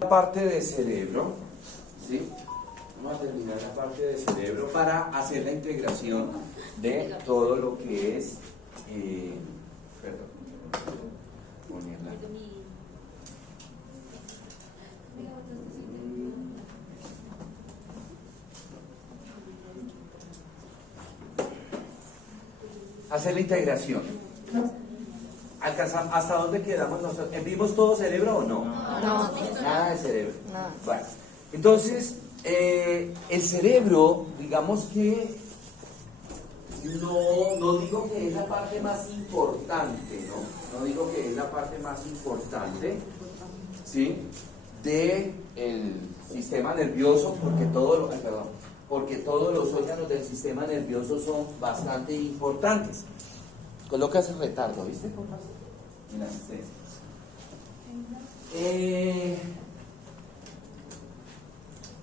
La parte de cerebro, ¿sí? Vamos a terminar la parte de cerebro para hacer la integración de todo lo que es, perdón, ponerla. Hacer la integración. ¿Hasta dónde quedamos nosotros? ¿Vimos todo cerebro o no? No. Nada de cerebro. No. Bueno, entonces, el cerebro, digamos que no digo que es la parte más importante, ¿no? No digo que es la parte más importante, ¿sí? De el sistema nervioso, porque todos los órganos del sistema nervioso son bastante importantes. Colocas el retardo, ¿viste? En las asistencias.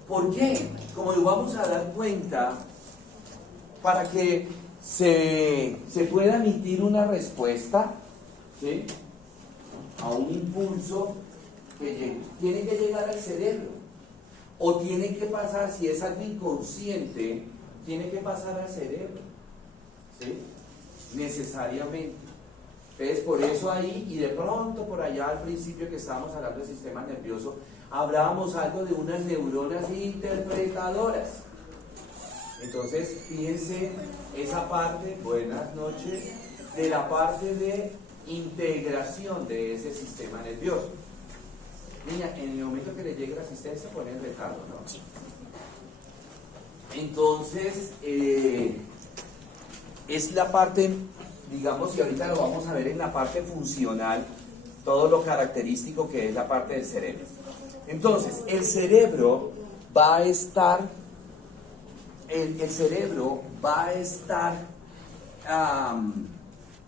¿Por qué? Como lo vamos a dar cuenta, para que se pueda emitir una respuesta, ¿sí?, a un impulso que tiene que llegar al cerebro, o tiene que pasar, si es algo inconsciente, tiene que pasar al cerebro, ¿sí?, necesariamente. Entonces, por eso ahí, y de pronto por allá al principio que estábamos hablando del sistema nervioso, hablábamos algo de unas neuronas interpretadoras. Entonces, fíjense esa parte, buenas noches, de la parte de integración de ese sistema nervioso. Niña, en el momento que le llegue la asistencia, pone el retardo, ¿no? Sí. Entonces, es la parte, digamos, y ahorita lo vamos a ver en la parte funcional, todo lo característico que es la parte del cerebro. Entonces, el cerebro va a estar,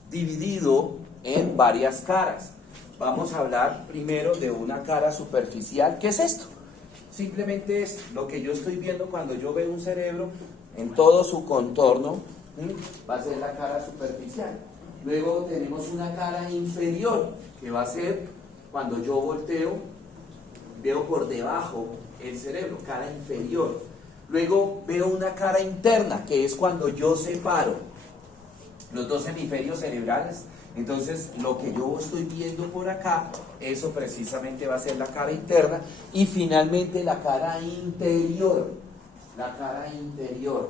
dividido en varias caras. Vamos a hablar primero de una cara superficial. ¿Qué es esto? Simplemente es lo que yo estoy viendo cuando yo veo un cerebro en todo su contorno. Va a ser la cara superficial. Luego tenemos una cara inferior, que va a ser cuando yo volteo, veo por debajo el cerebro, cara inferior. Luego veo una cara interna, que es cuando yo separo los dos hemisferios cerebrales. Entonces, lo que yo estoy viendo por acá, eso precisamente va a ser la cara interna. Y finalmente la cara interior. La cara interior,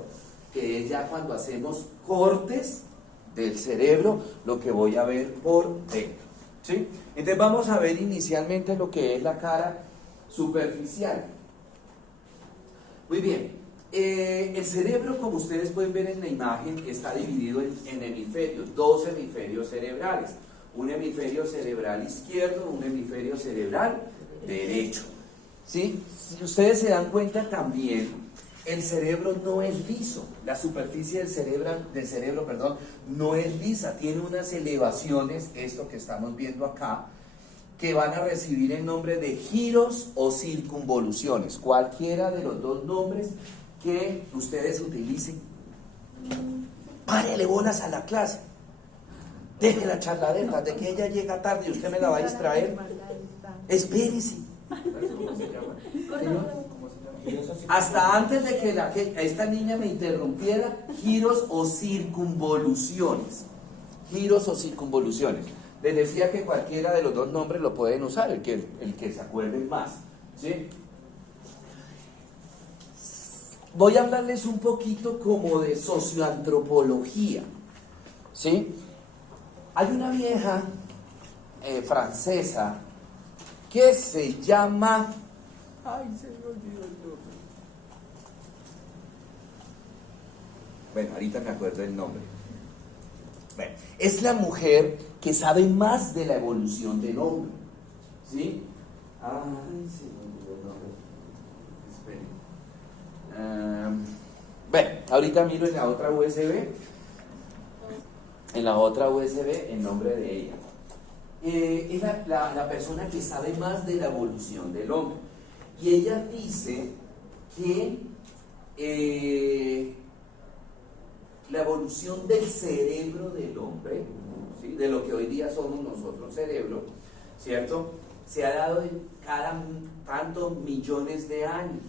que es ya cuando hacemos cortes del cerebro, lo que voy a ver por dentro, ¿sí? Entonces vamos a ver inicialmente lo que es la cara superficial. Muy bien, el cerebro, como ustedes pueden ver en la imagen, está dividido en hemisferios, dos hemisferios cerebrales, un hemisferio cerebral izquierdo, un hemisferio cerebral derecho, ¿sí? Si ustedes se dan cuenta también, el cerebro no es liso, la superficie del cerebro, no es lisa, tiene unas elevaciones, esto que estamos viendo acá, que van a recibir el nombre de giros o circunvoluciones, cualquiera de los dos nombres que ustedes utilicen. Párele bolas a la clase, deje la charladera, de que ella llega tarde y usted me la va a distraer. Espérese. Hasta antes de que esta niña me interrumpiera, giros o circunvoluciones. Giros o circunvoluciones. Les decía que cualquiera de los dos nombres lo pueden usar, el que se acuerden más, ¿sí? Voy a hablarles un poquito como de socioantropología, ¿sí? Hay una vieja francesa que se llama... Ay, se me olvidó el nombre. Bueno, ahorita me acuerdo el nombre. Bueno, es la mujer que sabe más de la evolución del hombre, ¿sí? Ay, se me olvidó el nombre. Esperen. Bueno, ahorita miro en la otra USB. En la otra USB el nombre de ella. Es la persona que sabe más de la evolución del hombre. Y ella dice que la evolución del cerebro del hombre, ¿sí?, de lo que hoy día somos nosotros cerebro, ¿cierto? Se ha dado en cada tantos millones de años.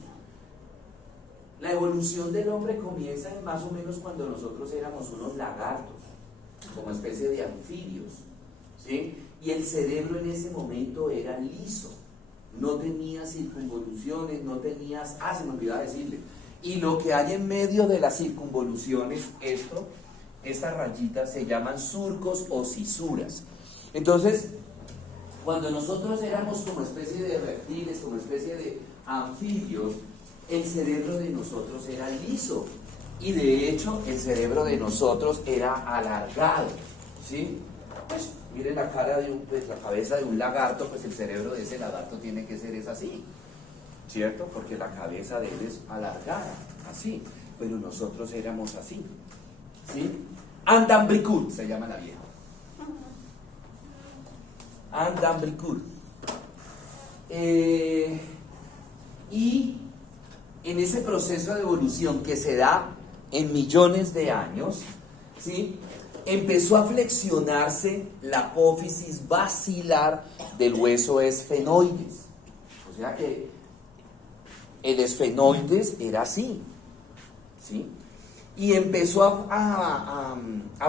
La evolución del hombre comienza más o menos cuando nosotros éramos unos lagartos, como especie de anfibios, ¿sí? Y el cerebro en ese momento era liso, no tenía circunvoluciones, no tenías, se me olvidaba decirle, y lo que hay en medio de las circunvoluciones, estas rayitas se llaman surcos o cisuras. Entonces, cuando nosotros éramos como especie de reptiles, como especie de anfibios, el cerebro de nosotros era liso, y de hecho el cerebro de nosotros era alargado, ¿sí? Pues miren la cara la cabeza de un lagarto, pues el cerebro de ese lagarto tiene que ser así, ¿cierto? Porque la cabeza de él es alargada, así, pero nosotros éramos así, ¿sí? Andambricur se llama la vieja. Andambricur. Y en ese proceso de evolución que se da en millones de años, ¿sí? Empezó a flexionarse la apófisis basilar del hueso esfenoides. O sea que el esfenoides era así, ¿sí? Y empezó a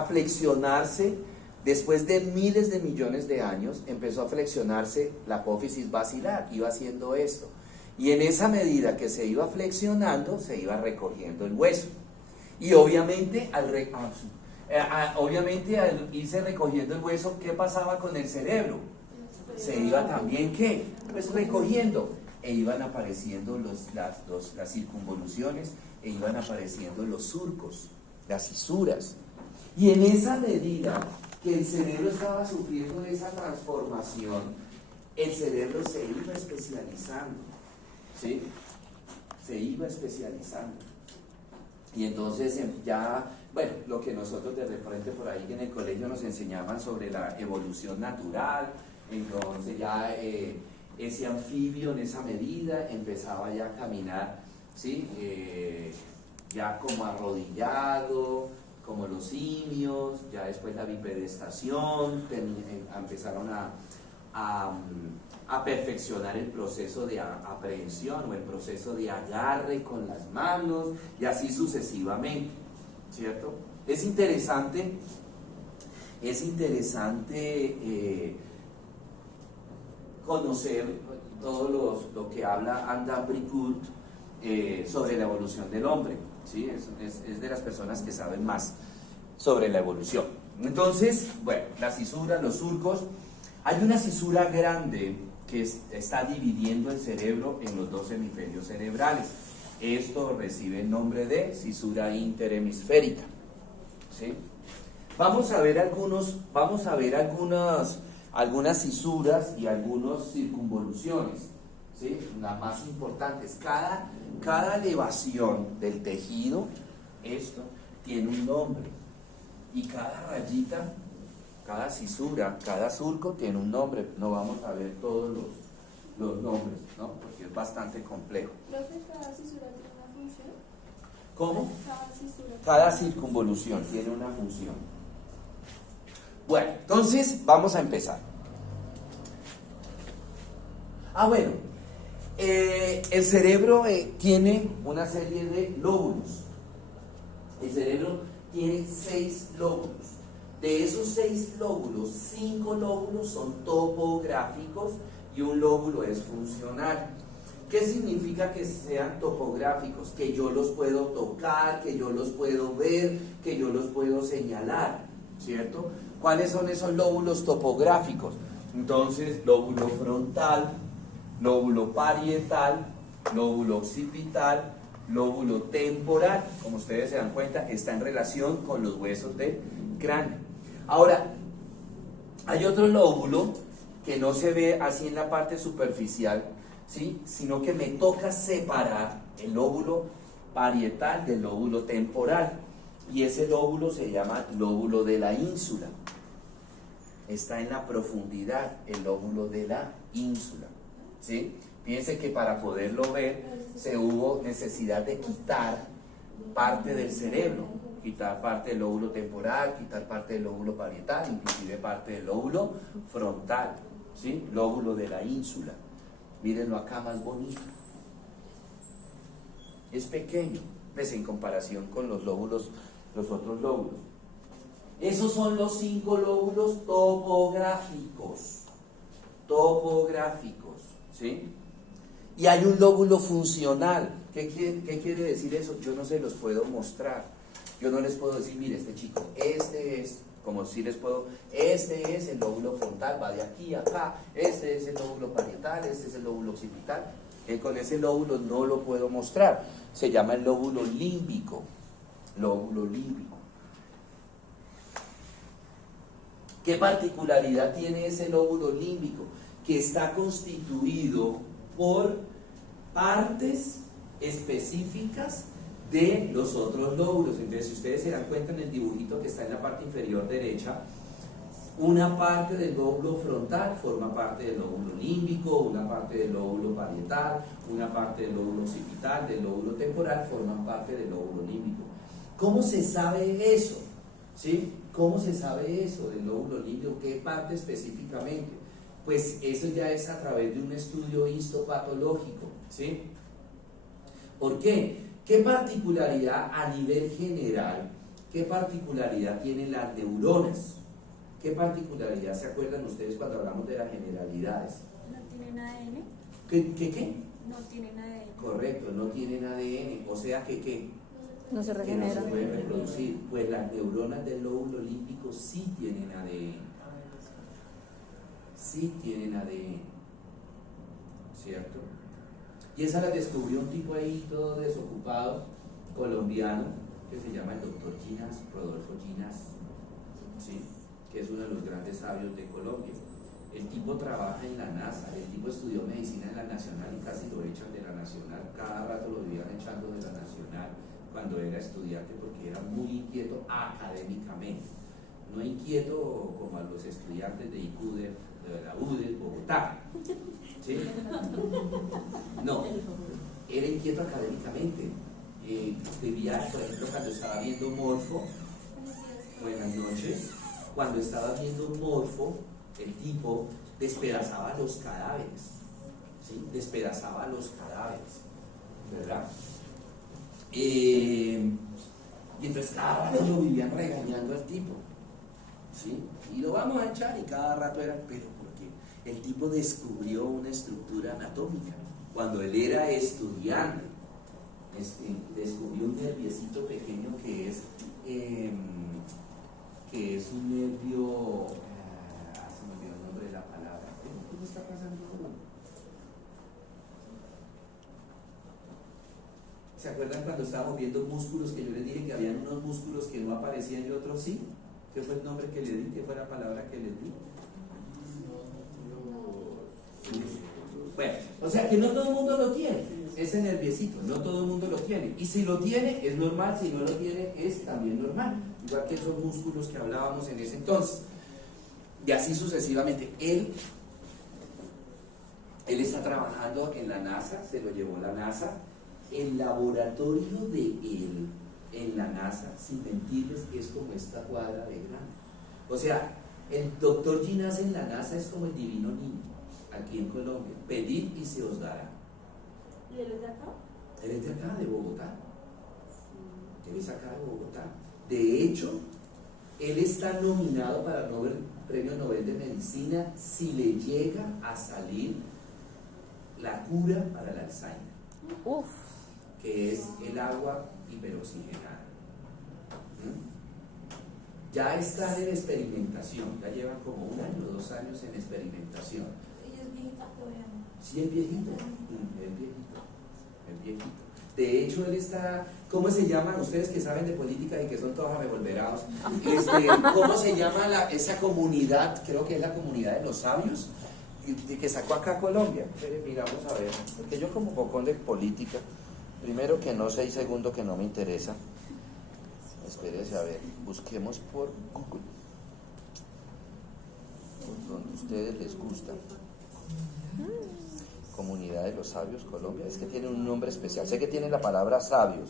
flexionarse, después de miles de millones de años, empezó a flexionarse la apófisis basilar, iba haciendo esto. Y en esa medida que se iba flexionando, se iba recogiendo el hueso. Y obviamente al irse recogiendo el hueso, ¿qué pasaba con el cerebro? Se iba también, ¿qué? Pues recogiendo. E iban apareciendo las circunvoluciones, e iban apareciendo los surcos, las cisuras. Y en esa medida que el cerebro estaba sufriendo esa transformación, el cerebro se iba especializando, ¿sí? Se iba especializando. Y entonces ya, bueno, lo que nosotros de repente por ahí en el colegio nos enseñaban sobre la evolución natural, entonces ya ese anfibio en esa medida empezaba ya a caminar, ¿sí? Ya como arrodillado, como los simios, ya después la bipedestación, empezaron a perfeccionar el proceso de aprehensión o el proceso de agarre con las manos y así sucesivamente, ¿cierto? Es interesante conocer todo lo que habla Andambricur sobre la evolución del hombre, ¿sí? Es de las personas que saben más sobre la evolución. Entonces, bueno, las cisuras, los surcos. Hay una cisura grande que está dividiendo el cerebro en los dos hemisferios cerebrales. Esto recibe el nombre de cisura interhemisférica, ¿sí? Vamos a ver algunas cisuras y algunas circunvoluciones, ¿sí? Las más importantes. Cada elevación del tejido, esto tiene un nombre, y cada rayita, cada cisura, cada surco tiene un nombre. No vamos a ver todos los nombres, ¿no? Porque es bastante complejo. ¿Profe, cada cisura tiene una función? ¿Cómo? Cada cisura. Cada circunvolución tiene una función. Bueno, entonces vamos a empezar. Bueno, el cerebro tiene una serie de lóbulos. El cerebro tiene 6 lóbulos. De esos 6 lóbulos, 5 lóbulos son topográficos y un lóbulo es funcional. ¿Qué significa que sean topográficos? Que yo los puedo tocar, que yo los puedo ver, que yo los puedo señalar, ¿cierto? ¿Cuáles son esos lóbulos topográficos? Entonces, lóbulo frontal, lóbulo parietal, lóbulo occipital, lóbulo temporal. Como ustedes se dan cuenta, está en relación con los huesos del cráneo. Ahora, hay otro lóbulo que no se ve así en la parte superficial, ¿sí? Sino que me toca separar el lóbulo parietal del lóbulo temporal, y ese lóbulo se llama lóbulo de la ínsula. Está en la profundidad, el lóbulo de la ínsula, ¿sí? Fíjense que para poderlo ver se hubo necesidad de quitar parte del cerebro, quitar parte del lóbulo temporal, quitar parte del lóbulo parietal, inclusive parte del lóbulo frontal, ¿sí? Lóbulo de la ínsula. Mírenlo acá más bonito. Es pequeño, pues en comparación con los lóbulos, los otros lóbulos. Esos son los 5 lóbulos topográficos. Topográficos, ¿sí? Y hay un lóbulo funcional. ¿Qué quiere decir eso? Yo no se los puedo mostrar. Yo no les puedo decir, mire, este chico, este es, como si les puedo, este es el lóbulo frontal, va de aquí a acá, este es el lóbulo parietal, este es el lóbulo occipital. Con ese lóbulo no lo puedo mostrar. Se llama el lóbulo límbico. Lóbulo límbico. ¿Qué particularidad tiene ese lóbulo límbico? Que está constituido por partes específicas de los otros lóbulos. Entonces, si ustedes se dan cuenta en el dibujito que está en la parte inferior derecha, una parte del lóbulo frontal forma parte del lóbulo límbico, una parte del lóbulo parietal, una parte del lóbulo occipital, del lóbulo temporal forman parte del lóbulo límbico. ¿Cómo se sabe eso? ¿Sí? ¿Cómo se sabe eso del lóbulo límbico? ¿Qué parte específicamente? Pues eso ya es a través de un estudio histopatológico, ¿sí? ¿Por qué? ¿Qué particularidad a nivel general, qué particularidad tienen las neuronas? ¿Qué particularidad se acuerdan ustedes cuando hablamos de las generalidades? No tienen ADN. ¿Qué? No tienen ADN. Correcto, no tienen ADN, o sea que ¿qué? No se Que no regenera. se puede reproducir. Pues las neuronas del lóbulo límbico sí tienen ADN. Sí tienen ADN. ¿Cierto? Y esa la descubrió un tipo ahí todo desocupado, colombiano, que se llama el doctor Ginás, Rodolfo Ginás, ¿sí? Que es uno de los grandes sabios de Colombia. El tipo trabaja en la NASA, el tipo estudió medicina en la Nacional y casi lo echan de la Nacional, cada rato lo vivían echando de la Nacional cuando era estudiante porque era muy inquieto académicamente, no inquieto como a los estudiantes de IQ de la UDE, Bogotá, ¿sí? No, era inquieto académicamente. Debía, por ejemplo, cuando estaba viendo Morfo, buenas noches, cuando estaba viendo Morfo, el tipo despedazaba los cadáveres, ¿sí? Despedazaba los cadáveres, ¿verdad? Y entonces cada rato lo vivían regañando al tipo, ¿sí? Y lo vamos a echar y cada rato era, pero porque el tipo descubrió una estructura anatómica cuando él era estudiante. Descubrió un nerviecito pequeño que es un nervio, se me olvidó el nombre de la palabra. ¿Qué me está pasando? ¿Se acuerdan cuando estábamos viendo músculos que yo les dije que habían unos músculos que no aparecían y otros sí? ¿Qué fue el nombre que le di? ¿Qué fue la palabra que les di? Bueno, o sea que no todo el mundo lo tiene, ese nerviecito, no todo el mundo lo tiene. Y si lo tiene, es normal, si no lo tiene, es también normal. Igual que esos músculos que hablábamos en ese entonces. Y así sucesivamente. Él está trabajando en la NASA, se lo llevó la NASA. El laboratorio de él en la NASA, sin mentirles, es como esta cuadra de grande. O sea, el doctor Ginás en la NASA es como el divino niño, aquí en Colombia. Pedid y se os dará. ¿Y él es de acá? Él es de acá, de Bogotá. Él es acá de Bogotá. De hecho, él está nominado para el Premio Nobel de Medicina si le llega a salir la cura para el Alzheimer. Uf. Que es el agua hiperoxigenada. Ya están en experimentación, ya llevan como 1 año o 2 años en experimentación. ¿Ella es viejita o ya no? Sí, es viejito, es viejito. De hecho, él está, ¿cómo se llaman ustedes que saben de política y que son todos revolverados? ¿Cómo se llama esa comunidad? Creo que es la comunidad de los sabios que sacó acá a Colombia. Mira, vamos a ver, porque yo como pocón de política, primero que no sé y segundo que no me interesa. Espérese, a ver, busquemos por Google, por donde a ustedes les gusta. Comunidad de los Sabios Colombia, es que tiene un nombre especial, sé que tiene la palabra sabios.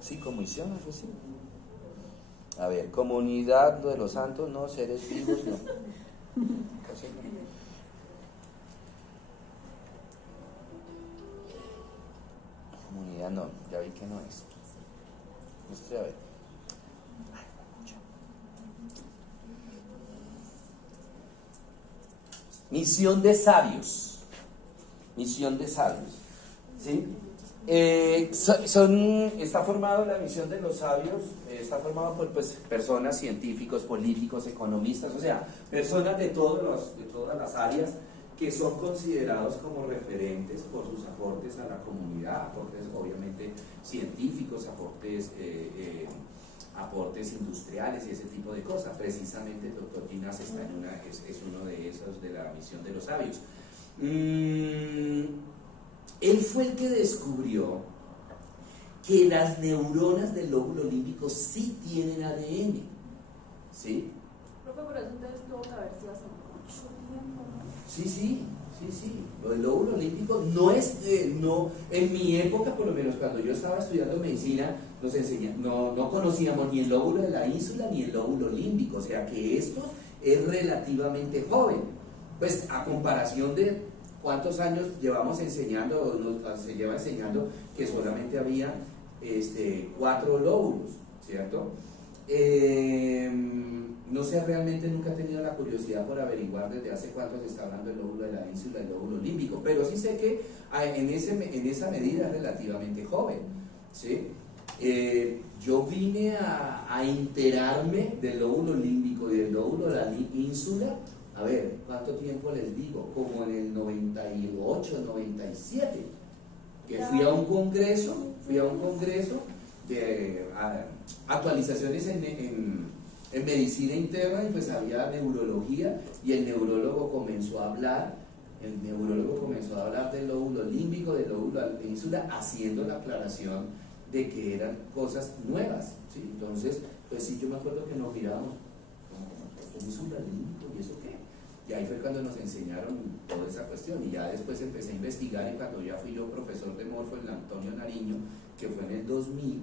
Sí, como hicieron, algo así. A ver, comunidad de los santos, no, seres vivos, no. Casi no. Comunidad no, ya vi que no es. Muestre a ver. Ay, pucha. Misión de sabios. Misión de sabios. ¿Sí? Está formado la misión de los sabios, está formado por pues, personas, científicos, políticos, economistas, o sea, personas de todas las áreas que son considerados como referentes por sus aportes a la comunidad, aportes obviamente científicos, aportes industriales y ese tipo de cosas. Precisamente el doctor Ginás está es uno de esos de la misión de los sabios. Él fue el que descubrió que las neuronas del lóbulo límbico sí tienen ADN, ¿sí? Profe, pero eso entonces tuvo que haber sido hace mucho tiempo, ¿no? Sí. Lo del lóbulo límbico no es, no, en mi época, por lo menos cuando yo estaba estudiando medicina, no conocíamos ni el lóbulo de la ínsula ni el lóbulo límbico, o sea que esto es relativamente joven, pues a comparación de cuántos años llevamos enseñando, se lleva enseñando que solamente había 4 lóbulos, ¿cierto? No sé, realmente nunca he tenido la curiosidad por averiguar desde hace cuánto se está hablando del lóbulo de la ínsula, del lóbulo límbico, pero sí sé que en esa medida es relativamente joven, ¿sí? Yo vine a enterarme del lóbulo límbico y del lóbulo de la ínsula, a ver, ¿cuánto tiempo les digo? Como en el 98, 97, que fui a un congreso de actualizaciones en medicina interna y pues había neurología y el neurólogo comenzó a hablar del lóbulo límbico, del lóbulo de la ínsula, haciendo la aclaración de que eran cosas nuevas, ¿sí? Entonces, pues sí, yo me acuerdo que nos mirábamos como ínsula límbico y eso qué. Y ahí fue cuando nos enseñaron toda esa cuestión y ya después empecé a investigar y cuando ya fui yo profesor de morfo en Antonio Nariño, que fue en el 2000,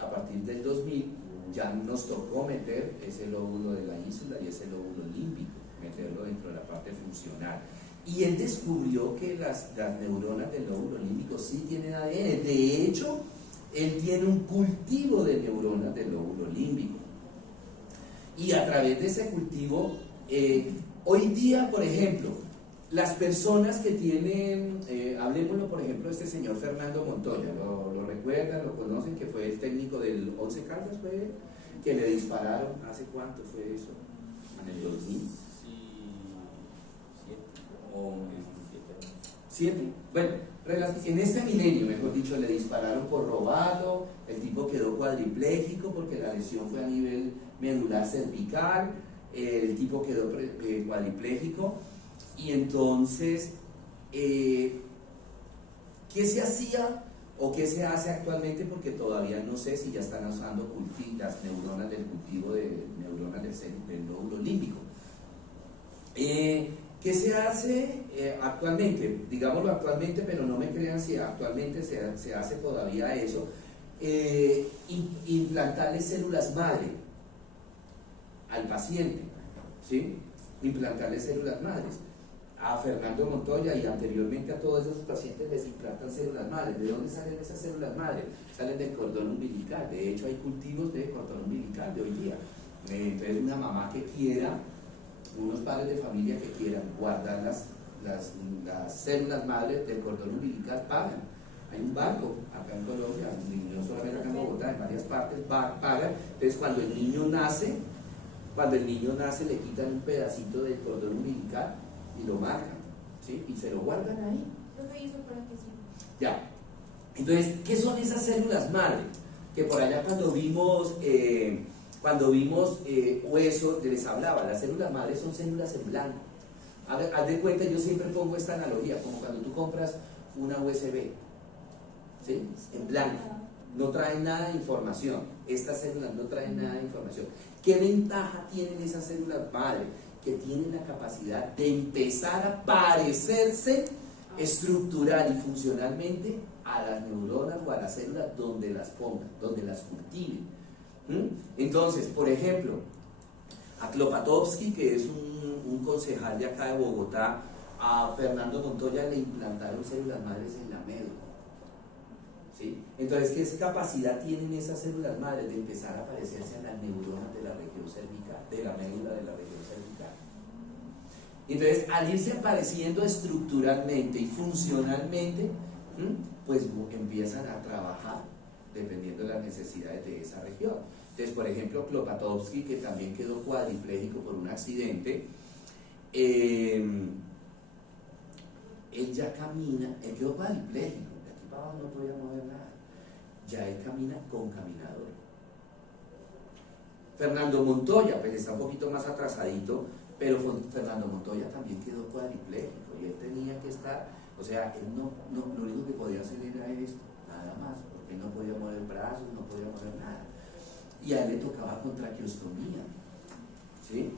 a partir del 2000 ya nos tocó meter ese lóbulo de la ínsula y ese lóbulo límbico, meterlo dentro de la parte funcional. Y él descubrió que las neuronas del lóbulo límbico sí tienen ADN. De hecho, él tiene un cultivo de neuronas del lóbulo límbico. Y a través de ese cultivo, hoy día, por ejemplo, las personas que tienen, hablemoslo por ejemplo de este señor Fernando Montoya, lo recuerdan, lo conocen, que fue el técnico del 11 Caldas, fue que le dispararon, ¿hace cuánto fue eso? ¿En el 2000? Sí, 7. Bueno, en este milenio, mejor dicho, le dispararon por robado, el tipo quedó cuadripléjico porque la lesión fue a nivel medular cervical, el tipo quedó cuadripléjico y entonces ¿qué se hacía o qué se hace actualmente? Porque todavía no sé si ya están usando las neuronas del cultivo de neuronas del lóbulo límbico. ¿Qué se hace actualmente? Digámoslo actualmente, pero no me crean si actualmente se hace todavía eso. Implantarle células madre al paciente, ¿sí? Implantarle células madres. A Fernando Montoya y anteriormente a todos esos pacientes les implantan células madres. ¿De dónde salen esas células madres? Salen del cordón umbilical. De hecho, hay cultivos de cordón umbilical de hoy día. Entonces, una mamá que quiera, unos padres de familia que quieran guardar las células madres del cordón umbilical pagan. Hay un banco acá en Colombia, no solamente acá en Bogotá, en varias partes pagan. Entonces, cuando el niño nace le quitan un pedacito del cordón umbilical y lo marcan, ¿sí? Y se lo guardan ahí. Profe, ¿y eso para qué sirve? Ya. Entonces, ¿qué son esas células madre? Que por allá cuando vimos hueso, les hablaba, las células madres son células en blanco. Haz de cuenta, yo siempre pongo esta analogía, como cuando tú compras una USB, ¿sí? En blanco, no traen nada de información. Estas células no traen nada de información. ¿Qué ventaja tienen esas células madre? Que tienen la capacidad de empezar a parecerse estructural y funcionalmente a las neuronas o a las células donde las pongan, donde las cultiven. Entonces, por ejemplo, a Klopatovsky, que es un concejal de acá de Bogotá, a Fernando Montoya le implantaron células madres en la médula. ¿Sí? Entonces, ¿qué capacidad tienen esas células madres de empezar a parecerse a las neuronas de la región cervical, de la médula de la región cervical? Entonces, al irse apareciendo estructuralmente y funcionalmente, pues empiezan a trabajar dependiendo de las necesidades de esa región. Entonces, por ejemplo, Klopatovsky, que también quedó cuadripléjico por un accidente, él ya camina, él quedó cuadripléjico, de aquí para abajo no podía mover nada, ya él camina con caminador. Fernando Montoya, pues está un poquito más atrasadito, pero Fernando Montoya también quedó cuadripléjico y él tenía que estar, o sea, él no, lo único que podía hacer era esto, nada más, porque él no podía mover brazos, no podía mover nada. Y a él le tocaba con traqueostomía, ¿sí?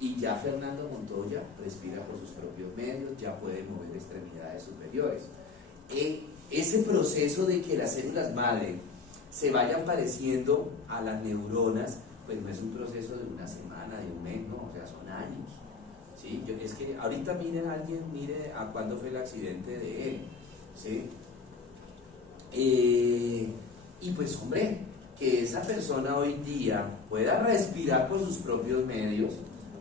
Y ya Fernando Montoya respira por sus propios medios, ya puede mover extremidades superiores. Ese proceso de que las células madre se vayan pareciendo a las neuronas, pues no es un proceso de una semana, de un mes, no, o sea, son años. ¿Sí? Es que ahorita mire a cuándo fue el accidente de él, ¿sí? Y pues hombre, que esa persona hoy día pueda respirar por sus propios medios,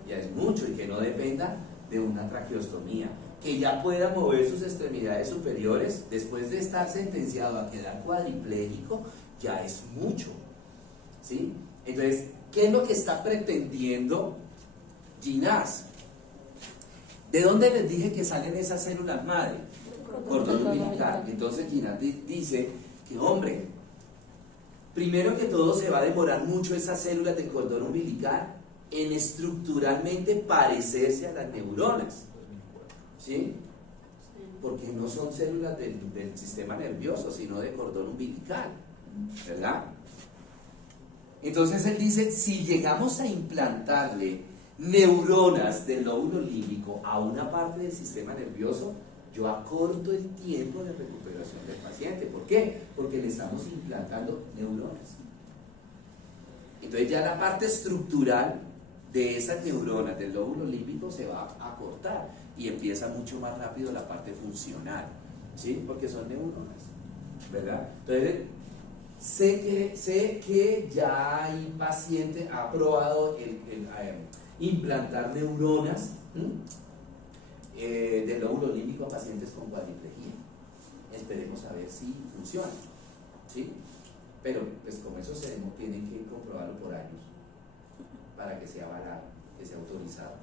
ya es mucho, y que no dependa de una traqueostomía, que ya pueda mover sus extremidades superiores después de estar sentenciado a quedar cuadripléjico, ya es mucho, ¿sí? Entonces, ¿qué es lo que está pretendiendo Ginás? ¿De dónde les dije que salen esas células madre? Cordón umbilical. Entonces Ginás dice que, hombre, primero que todo se va a demorar mucho esas células del cordón umbilical en estructuralmente parecerse a las neuronas, ¿sí? Porque no son células del sistema nervioso, sino de cordón umbilical, ¿verdad? Entonces él dice, si llegamos a implantarle neuronas del lóbulo límbico a una parte del sistema nervioso, yo acorto el tiempo de recuperación del paciente. ¿Por qué? Porque le estamos implantando neuronas. Entonces ya la parte estructural de esas neuronas del lóbulo límbico se va a acortar y empieza mucho más rápido la parte funcional, ¿sí? Porque son neuronas, ¿verdad? Entonces, sé que ya hay paciente, ha probado el implantar neuronas del lóbulo límbico a pacientes con cuadriplejía. Esperemos a ver si funciona, ¿sí? Pero pues como eso tienen que comprobarlo por años para que sea avalado, que sea autorizado.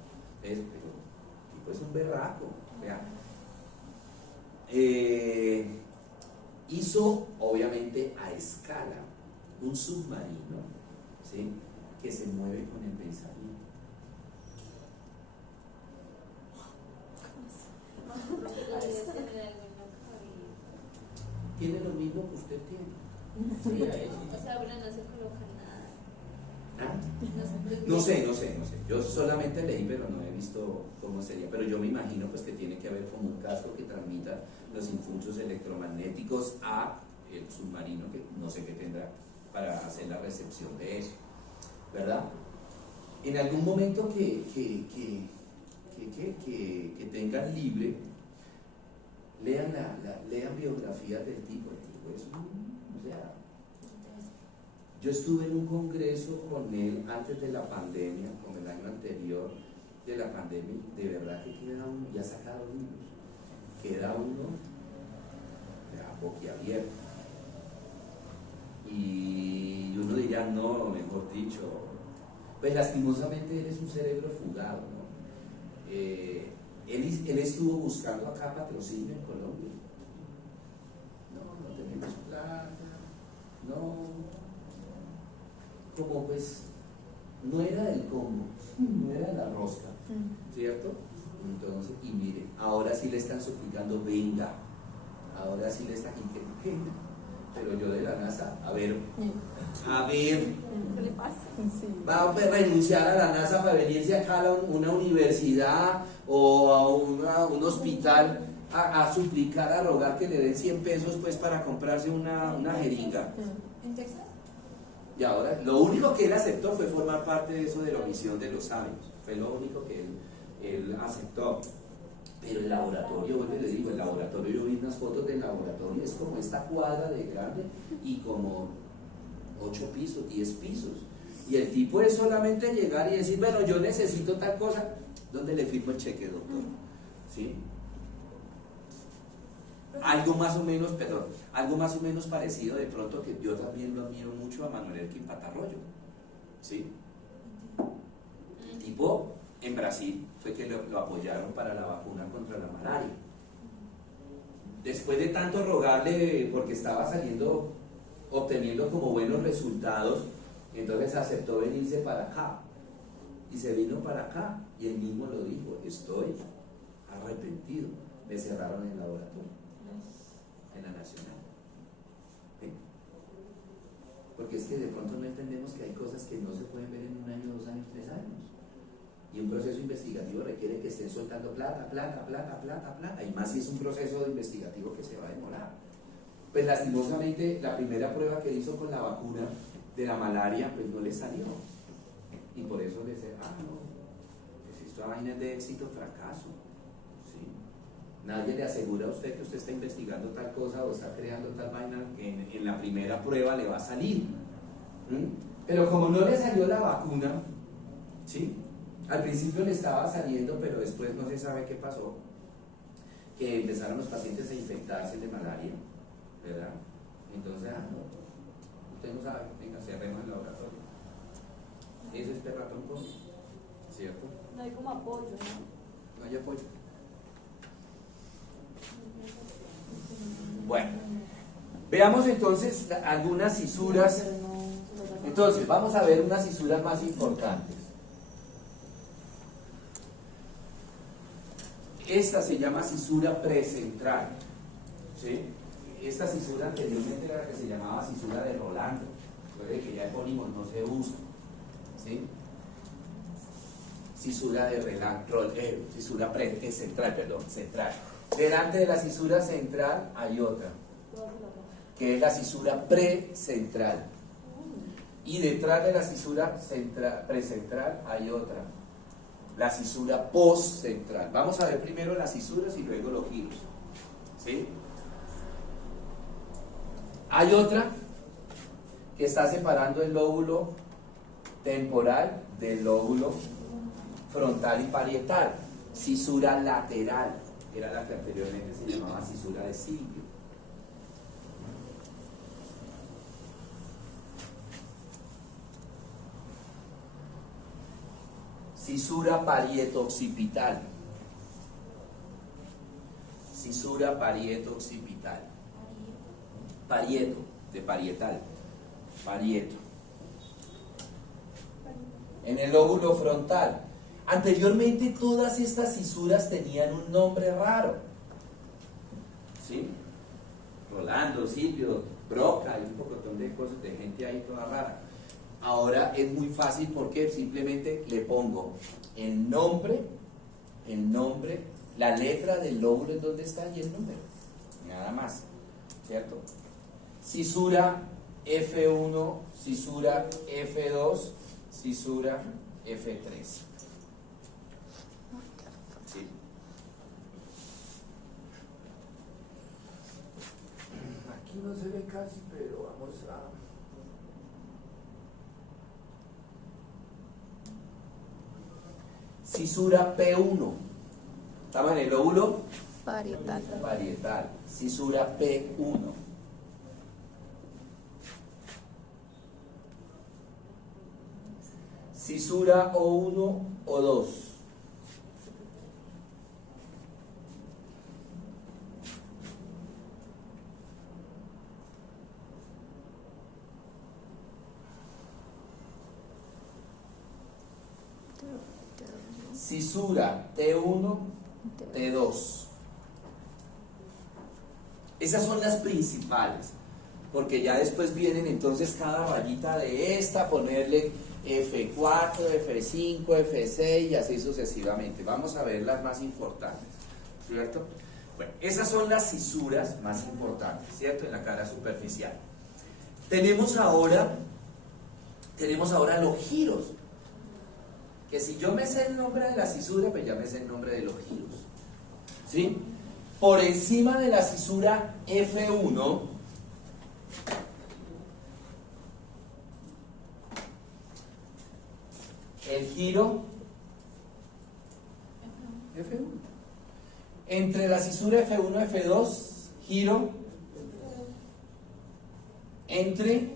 Pero tipo es un berraco, vean. Hizo obviamente a escala un submarino, ¿sí? Que se mueve con el pensamiento. Tiene lo mismo que usted tiene. Sí, o sea, pero no se coloca nada. ¿Ah? No sé. Yo solamente leí, pero no he visto cómo sería. Pero yo me imagino pues que tiene que haber como un casco que transmita los impulsos electromagnéticos a el submarino, que no sé qué tendrá para hacer la recepción de eso, ¿verdad? En algún momento que tengan libre, lean biografías del tipo. El tipo es o sea, yo estuve en un congreso con él antes de la pandemia, como el año anterior de la pandemia, de verdad que queda uno, ya ha sacado libros, queda uno ya boquiabierto. Y uno diría, no, mejor dicho, pues lastimosamente él es un cerebro fugado, ¿no? Él estuvo buscando acá patrocinio en Colombia. No tenemos plata, no. Como pues no era del Congo, no era de la rosca, ¿cierto? Entonces, y mire, ahora sí le están suplicando, venga, ahora sí le están venga, pero yo de la NASA, a ver, ¿Qué le pasa? va a renunciar a la NASA para venirse acá a una universidad o a un hospital a suplicar, a rogar que le den 100 pesos pues para comprarse una jeringa. ¿En Texas? Y ahora, lo único que él aceptó fue formar parte de eso de la omisión de los sabios. Fue lo único que él aceptó. Pero el laboratorio, vuelvo y le digo, el laboratorio, yo vi unas fotos del laboratorio, es como esta cuadra de grande y como 8 pisos, 10 pisos. Y el tipo es solamente llegar y decir, bueno, yo necesito tal cosa, ¿dónde le firmo el cheque, doctor? ¿Sí? Algo más o menos, perdón, algo más o menos parecido de pronto, que yo también lo admiro mucho, a Manuel Elkin Patarroyo. ¿Sí? El tipo en Brasil fue que lo apoyaron para la vacuna contra la malaria. Después de tanto rogarle, porque estaba saliendo, obteniendo como buenos resultados, entonces aceptó venirse para acá. Y se vino para acá, y él mismo lo dijo, estoy arrepentido. Me cerraron el laboratorio, en la Nacional. ¿Sí? Porque es que de pronto no entendemos que hay cosas que no se pueden ver en 1 año, 2 años, 3 años. Y un proceso investigativo requiere que estén soltando plata, y más si es un proceso investigativo que se va a demorar. Pues lastimosamente la primera prueba que hizo con la vacuna de la malaria pues no le salió, y por eso le dice, no, pues esta vaina es de éxito o fracaso. ¿Sí? Nadie le asegura a usted que usted está investigando tal cosa o está creando tal vaina que en la primera prueba le va a salir. Pero como no le salió la vacuna, ¿sí? Al principio le estaba saliendo, pero después no se sabe qué pasó, que empezaron los pacientes a infectarse de malaria, ¿verdad? Entonces, no, usted no sabe, venga, cerremos el laboratorio. Eso es perratón con, ¿cierto? No hay como apoyo, ¿no? No hay apoyo. Bueno, veamos entonces algunas cisuras. Entonces, vamos a ver unas cisuras más importantes. Esta se llama cisura precentral, ¿sí? Esta cisura anteriormente era la que se llamaba cisura de Rolando, puede que ya epónimos no se usan, ¿sí? Cisura de cisura central, perdón, central. Delante de la cisura central hay otra, que es la cisura precentral, y detrás de la cisura precentral hay otra, la cisura postcentral. Vamos a ver primero las cisuras y luego los giros, ¿sí? Hay otra que está separando el lóbulo temporal del lóbulo frontal y parietal, cisura lateral, era la que anteriormente se llamaba cisura de Silvio. Cisura parieto-occipital. Cisura parieto-occipital. Parieto, de parietal. Parieto. En el lóbulo frontal. Anteriormente todas estas cisuras tenían un nombre raro. ¿Sí? Rolando, Silvio, Broca, y un pocotón de cosas, de gente ahí toda rara. Ahora es muy fácil porque simplemente le pongo el nombre, la letra del lóbulo en donde está y el número. Nada más, ¿cierto? Cisura F1, cisura F2, cisura F3. ¿Sí? Aquí no se ve casi, pero vamos a... Cisura P1. Estamos en el lóbulo parietal. Cisura P1. Cisura O1, O2. Cisura T1, T2. Esas son las principales, porque ya después vienen entonces cada rayita de esta, ponerle F4, F5, F6 y así sucesivamente. Vamos a ver las más importantes, ¿cierto? Bueno, esas son las cisuras más importantes, ¿cierto? En la cara superficial. Tenemos ahora tenemos ahora los giros. Que si yo me sé el nombre de la cisura, pues ya me sé el nombre de los giros. ¿Sí? Por encima de la cisura F1, el giro F1. Entre la cisura F1 y F2, giro entre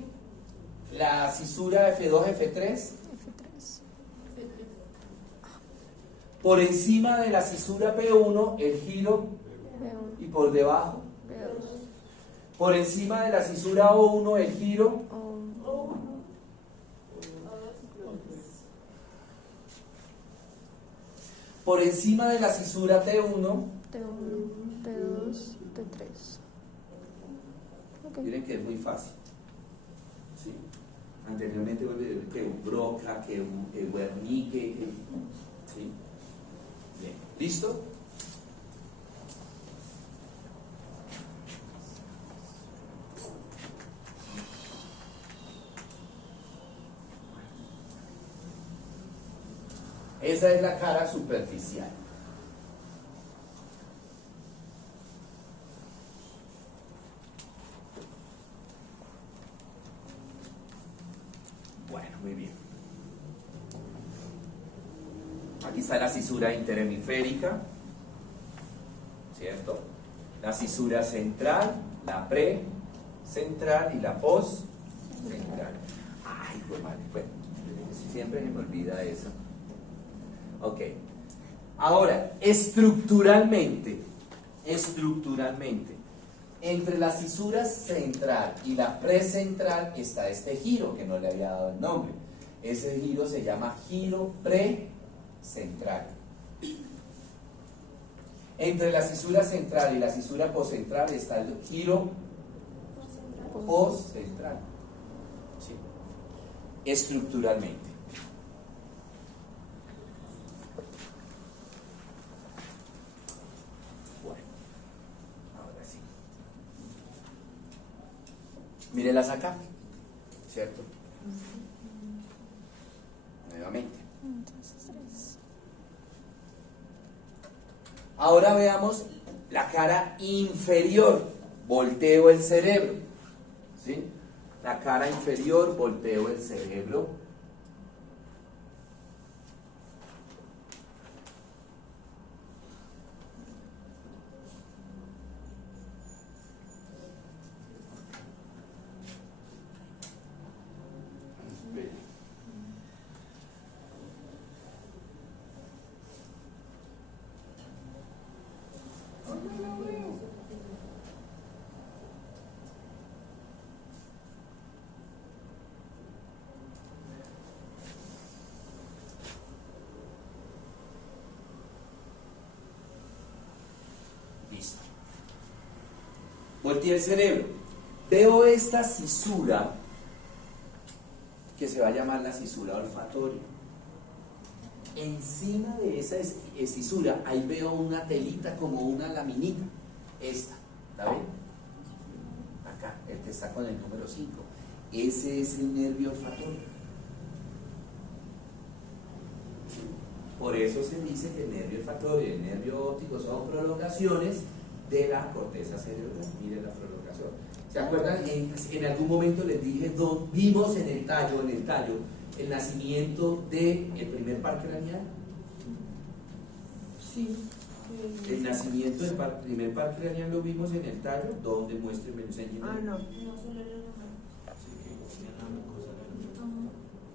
la cisura F2 F3. Por encima de la cisura P1, el giro y por debajo. Por encima de la cisura O1, el giro. Por encima de la cisura T1, T2, T3. Okay. Miren que es muy fácil. ¿Sí? Anteriormente que un Broca, que un Wernicke. ¿Sí? Bien. ¿Listo? Esa es la cara superficial. Bueno, muy bien. Aquí está la cisura interhemisférica, ¿cierto? La cisura central, la pre-central y la post-central. Ay, pues madre, bueno, siempre se me olvida eso. Ok. Ahora, estructuralmente, entre la cisura central y la precentral está este giro que no le había dado el nombre. Ese giro se llama giro precentral. Entre la cisura central y la cisura postcentral está el giro postcentral. ¿Sí? Estructuralmente. Mírenlas acá, ¿cierto? Nuevamente. Ahora veamos la cara inferior. Volteo el cerebro. ¿Sí? La cara inferior, volteo el cerebro. Listo. Volteé el cerebro. Veo esta cisura que se va a llamar la cisura olfatoria. Encima de esa cisura, ahí veo una telita como una laminita. Esta, ¿la ven? Acá, el que está con el número 5. Ese es el nervio olfatorio. Por eso se dice que el nervio olfatorio y el nervio óptico son prolongaciones de la corteza cerebral. Miren la prolongación. ¿Se acuerdan? En algún momento les dije, vimos en el tallo, el nacimiento del primer par craneal. Sí. El nacimiento del primer par craneal lo vimos en el tallo, donde muéstrenme, enséñenme. Ah, no.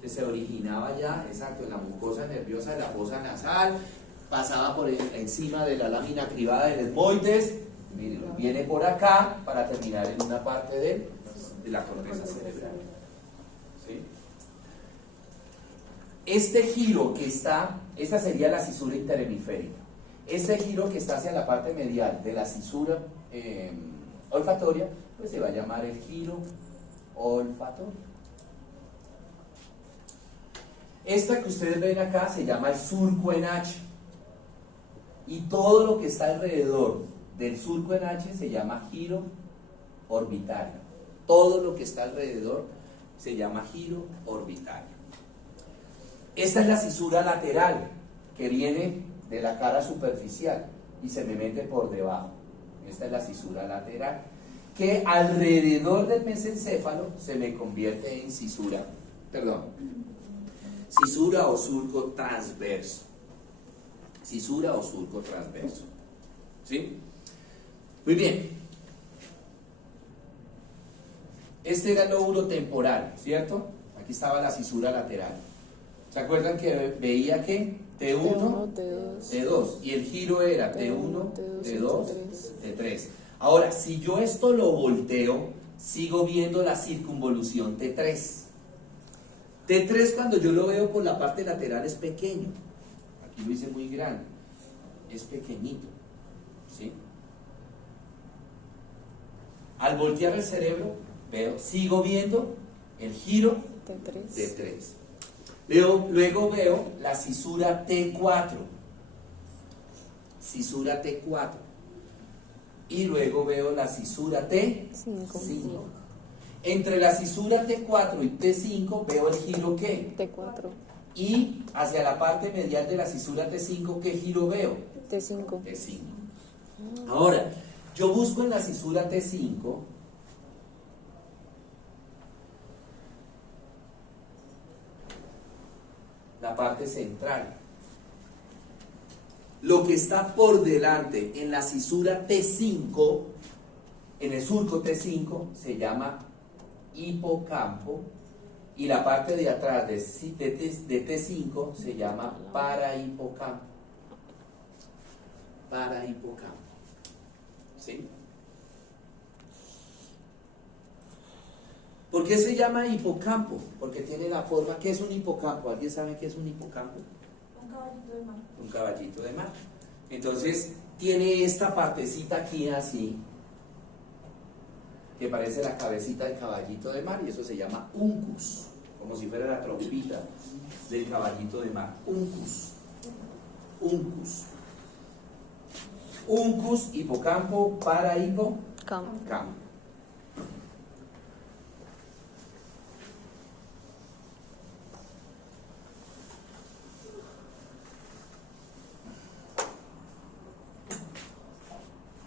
Que se originaba ya, exacto, en la mucosa nerviosa de la fosa nasal, pasaba por encima de la lámina cribada del esmoides, viene por acá para terminar en una parte de la corteza cerebral. ¿Sí? Este giro que está, esta sería la cisura interhemisférica. Este giro que está hacia la parte medial de la cisura olfatoria, pues se va a llamar el giro olfatorio. Esta que ustedes ven acá se llama el surco en H. Y todo lo que está alrededor del surco en H se llama giro orbitario. Todo lo que está alrededor se llama giro orbitario. Esta es la cisura lateral que viene de la cara superficial y se me mete por debajo. Esta es la cisura lateral, que alrededor del mesencéfalo se me convierte en cisura o surco transverso. Cisura o surco transverso. ¿Sí? Muy bien. Este era el lóbulo temporal, ¿cierto? Aquí estaba la cisura lateral. ¿Se acuerdan que veía que T1, T2 y el giro era T1, T2, T3? Ahora, si yo esto lo volteo, sigo viendo la circunvolución T3. T3 cuando yo lo veo por la parte lateral es pequeño. Aquí lo hice muy grande. Es pequeñito. ¿Sí? Al voltear el cerebro, sigo viendo el giro T3. Luego veo la cisura T4. Cisura T4. Y luego veo la cisura T5. Entre la cisura T4 y T5 veo el giro ¿qué? T4. Y hacia la parte medial de la cisura T5, ¿qué giro veo? T5. T5. Ahora, yo busco en la cisura T5 la parte central. Lo que está por delante en la cisura T5, en el surco T5, se llama hipocampo, y la parte de atrás de T5 se llama parahipocampo. Parahipocampo. ¿Sí? ¿Por qué se llama hipocampo? Porque tiene la forma. ¿Qué es un hipocampo? ¿Alguien sabe qué es un hipocampo? Un caballito de mar. Un caballito de mar. Entonces, tiene esta partecita aquí así, que parece la cabecita del caballito de mar, y eso se llama uncus, como si fuera la trompita del caballito de mar. Uncus. Uncus. Uncus, hipocampo, parahipocampo.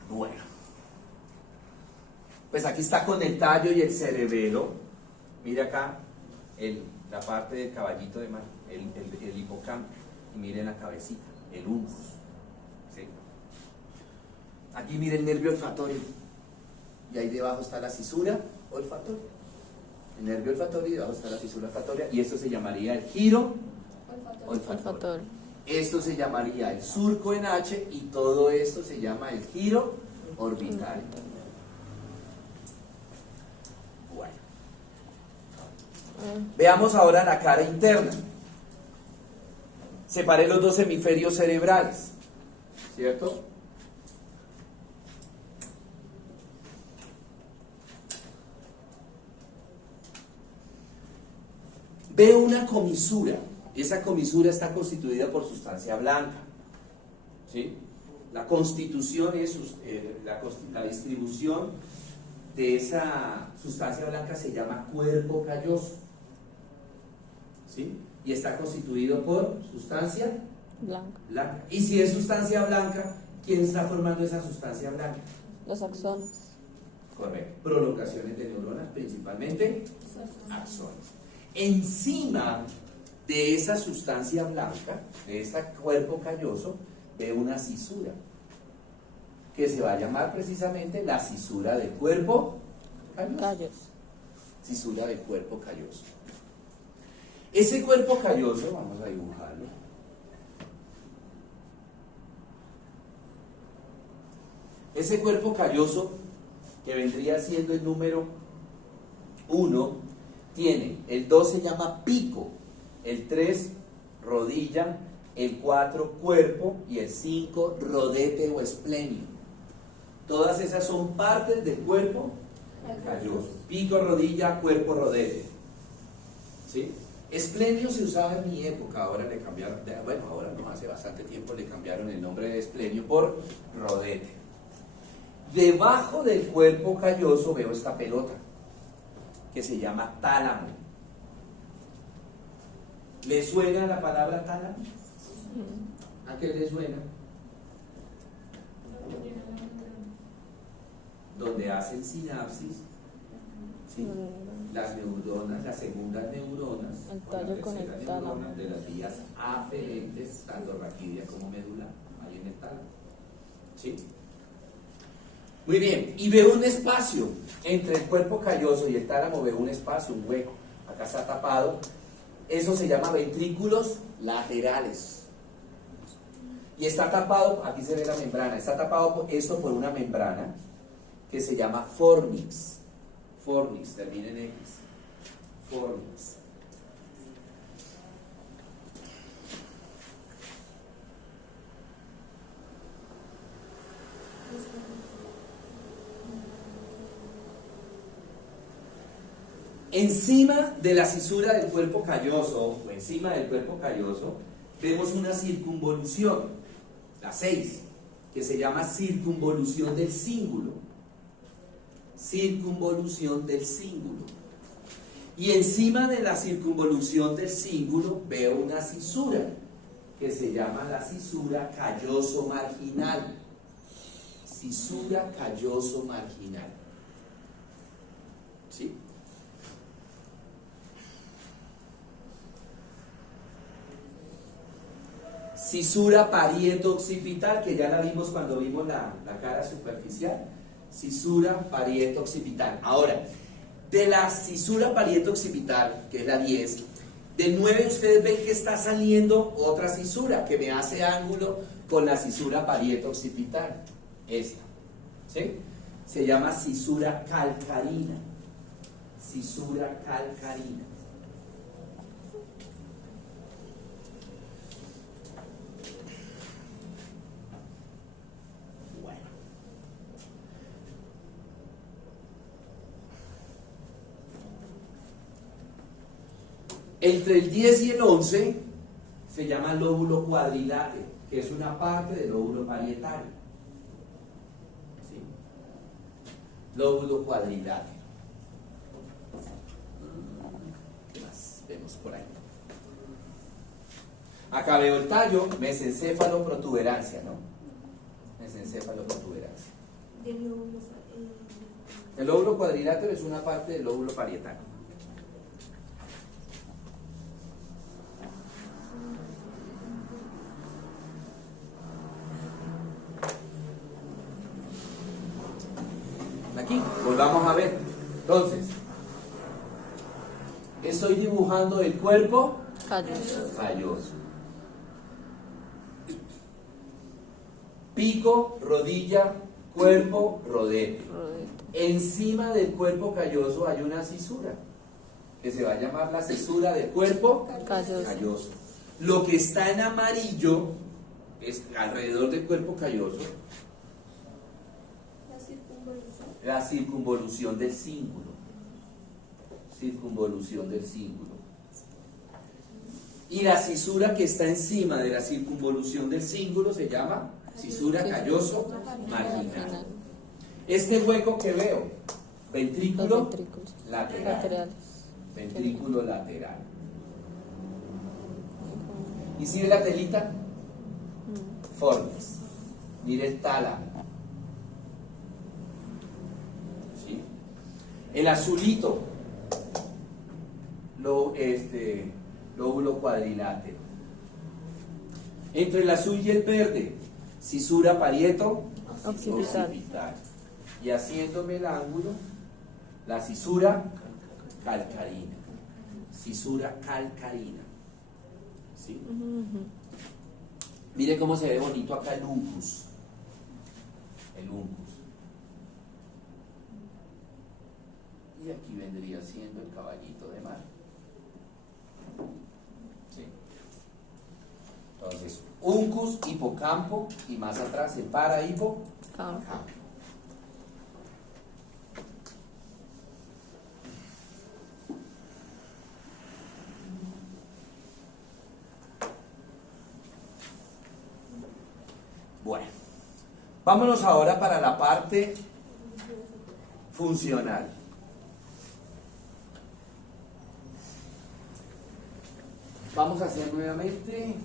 Bueno, pues aquí está con el tallo y el cerebelo. Mire acá la parte del caballito de mar, el hipocampo, y miren la cabecita, el uncus. ¿Sí? Aquí miren el nervio olfatorio, y ahí debajo está la cisura olfatoria. El nervio olfatorio, y debajo está la cisura olfatoria, y esto se llamaría el giro olfatorio. Esto se llamaría el surco en H, y todo esto se llama el giro orbital. Bueno. Veamos ahora la cara interna. Separé los dos hemisferios cerebrales, ¿cierto? Veo una comisura. Esa comisura está constituida por sustancia blanca. ¿Sí? La constitución es la distribución de esa sustancia blanca se llama cuerpo calloso. ¿Sí? Y está constituido por sustancia blanca. Y si es sustancia blanca, ¿quién está formando esa sustancia blanca? Los axones. Correcto. Prolongaciones de neuronas, principalmente axones. Encima de esa sustancia blanca, de ese cuerpo calloso, veo una cisura que se va a llamar precisamente la cisura del cuerpo calloso. Cisura del cuerpo calloso. Ese cuerpo calloso, vamos a dibujarlo. Ese cuerpo calloso, que vendría siendo el número 1, tiene, el 2 se llama pico, el 3 rodilla, el 4 cuerpo y el 5 rodete o esplenio. Todas esas son partes del cuerpo calloso. Pico, rodilla, cuerpo, rodete. ¿Sí? Esplenio se usaba en mi época, ahora le cambiaron, bueno, ahora no, hace bastante tiempo le cambiaron el nombre de esplenio por rodete. Debajo del cuerpo calloso veo esta pelota que se llama tálamo. ¿Le suena la palabra tálamo? ¿A qué le suena? Donde hacen sinapsis, ¿sí? Las neuronas, las segundas neuronas, El o la tallo con el tercera tálamo. neurona de las vías aferentes, tanto raquídea como medular, ahí en el tálamo. ¿Sí? Muy bien, y veo un espacio entre el cuerpo calloso y el tálamo, veo un espacio, un hueco. Acá está tapado. Eso se llama ventrículos laterales. Y está tapado, aquí se ve la membrana, está tapado esto por una membrana que se llama fornix. Fornix, termina en X. Fornix. Encima de la cisura del cuerpo calloso, o encima del cuerpo calloso, vemos una circunvolución, la 6, que se llama circunvolución del cíngulo. Circunvolución del cíngulo. Y encima de la circunvolución del cíngulo veo una cisura, que se llama la cisura calloso marginal. Cisura calloso marginal. ¿Sí? Cisura parieto-occipital, que ya la vimos cuando vimos la cara superficial. Cisura parieto-occipital. Ahora, de la cisura parieto-occipital, que es la 10, del 9 ustedes ven que está saliendo otra cisura que me hace ángulo con la cisura parieto-occipital. Esta. ¿Sí? Se llama cisura calcarina. Cisura calcarina. Entre el 10 y el 11 se llama lóbulo cuadrilátero, que es una parte del lóbulo parietal. ¿Sí? Lóbulo cuadrilátero. ¿Qué más vemos por ahí? Acá veo el tallo, mesencéfalo protuberancia, ¿no? Mesencéfalo protuberancia. El lóbulo cuadrilátero es una parte del lóbulo parietal. Aquí, volvamos a ver. Entonces, estoy dibujando el cuerpo calloso. Pico, rodilla, cuerpo, rodete. Encima del cuerpo calloso hay una cisura que se va a llamar la cisura del cuerpo calloso. Lo que está en amarillo es alrededor del cuerpo calloso. La circunvolución del cíngulo. Circunvolución del cíngulo. Y la cisura que está encima de la circunvolución del cíngulo se llama cisura calloso marginal. Este hueco que veo, ventrículo lateral. Ventrículo lateral. ¿Y si ve la telita? Fornix. Mire el tálamo. ¿Sí? El azulito, lóbulo cuadrilátero. Entre el azul y el verde, cisura parieto occipital. Y haciéndome el ángulo, la cisura calcarina. Cisura calcarina. ¿Sí? Mire cómo se ve bonito acá el uncus. El uncus. Y aquí vendría siendo el caballito de mar. ¿Sí? Entonces, uncus, hipocampo y más atrás el parahipocampo. Bueno, vámonos ahora para la parte funcional. Vamos a hacer nuevamente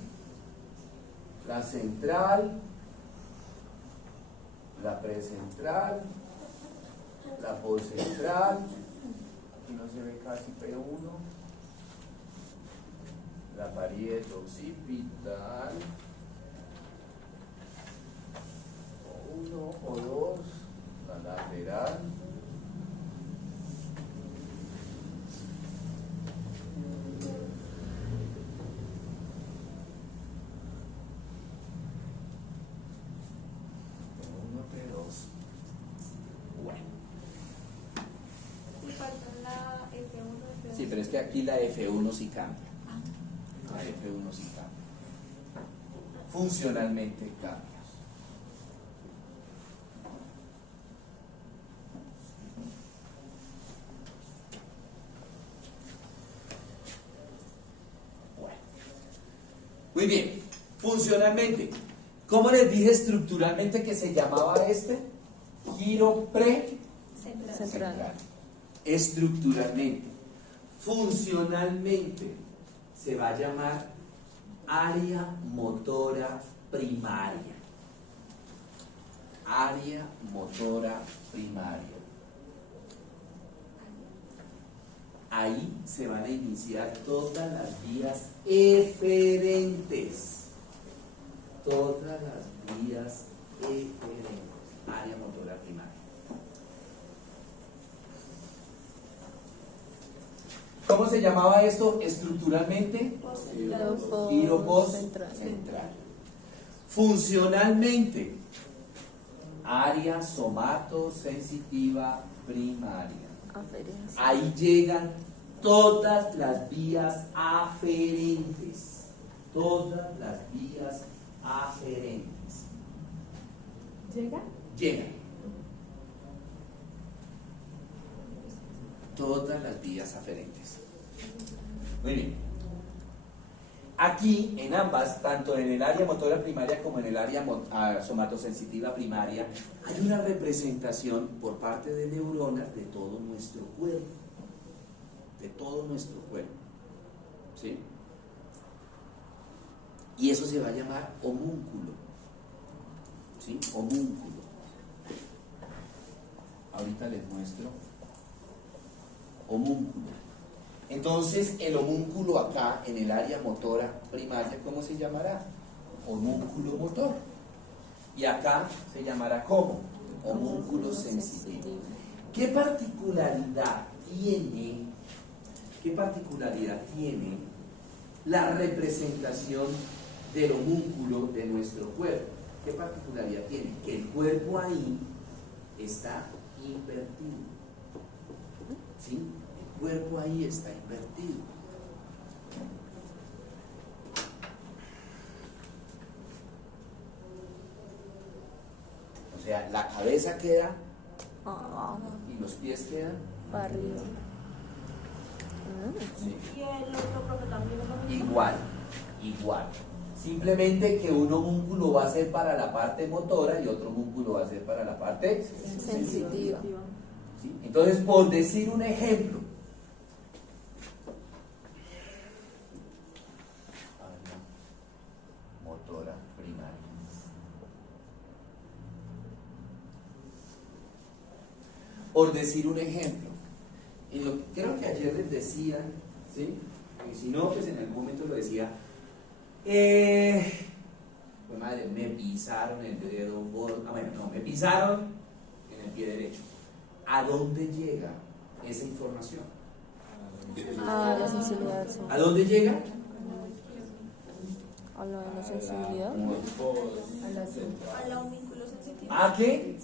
la central, la precentral, la postcentral, aquí no se ve casi P1, la parieta occipital, o 1 o 2, la lateral, Y falta la F1, F2. sí, pero es que aquí la F1 sí cambia. La F1 sí cambia. Funcionalmente cambia. Bueno. Muy bien. Funcionalmente. ¿Cómo les dije estructuralmente que se llamaba este? Giro Central. Estructuralmente. Funcionalmente se va a llamar área motora primaria. Área motora primaria. Ahí se van a iniciar todas las vías eferentes. Todas las vías eferentes. Área motora primaria. ¿Cómo se llamaba esto estructuralmente? Giro postcentral. Funcionalmente, área somatosensitiva primaria. Aferencia. Ahí llegan todas las vías aferentes. Todas las vías aferentes. ¿Llega? Llegan. Todas las vías aferentes. Muy bien. Aquí, en ambas, tanto en el área motora primaria como en el área somatosensitiva primaria, hay una representación por parte de neuronas de todo nuestro cuerpo. De todo nuestro cuerpo. ¿Sí? Y eso se va a llamar homúnculo. ¿Sí? Homúnculo. Ahorita les muestro. Homúnculo. Entonces, el homúnculo acá, en el área motora primaria, ¿cómo se llamará? Homúnculo motor. Y acá se llamará ¿cómo? Homúnculo sensitivo. ¿Qué particularidad tiene la representación del homúnculo de nuestro cuerpo? ¿Qué particularidad tiene? Que el cuerpo ahí está invertido. ¿Sí? El cuerpo ahí está invertido. O sea, la cabeza queda y los pies quedan Para arriba. ¿sí? Y el otro profe también es lo mismo. Igual. Simplemente que un homúnculo va a ser para la parte motora y otro homúnculo va a ser para la parte Sensitiva. ¿sí? Entonces, por decir un ejemplo, área motora primaria. Por decir un ejemplo, creo que ayer les decía, ¿sí? Y si no, pues en algún momento lo decía. Pues madre, me pisaron el dedo gordo. Bueno, no, me pisaron en el pie derecho. ¿A dónde llega esa información? La sensibilidad. Sí. ¿A dónde llega? A la sensibilidad. A la homúnculo sensitivo. ¿A qué?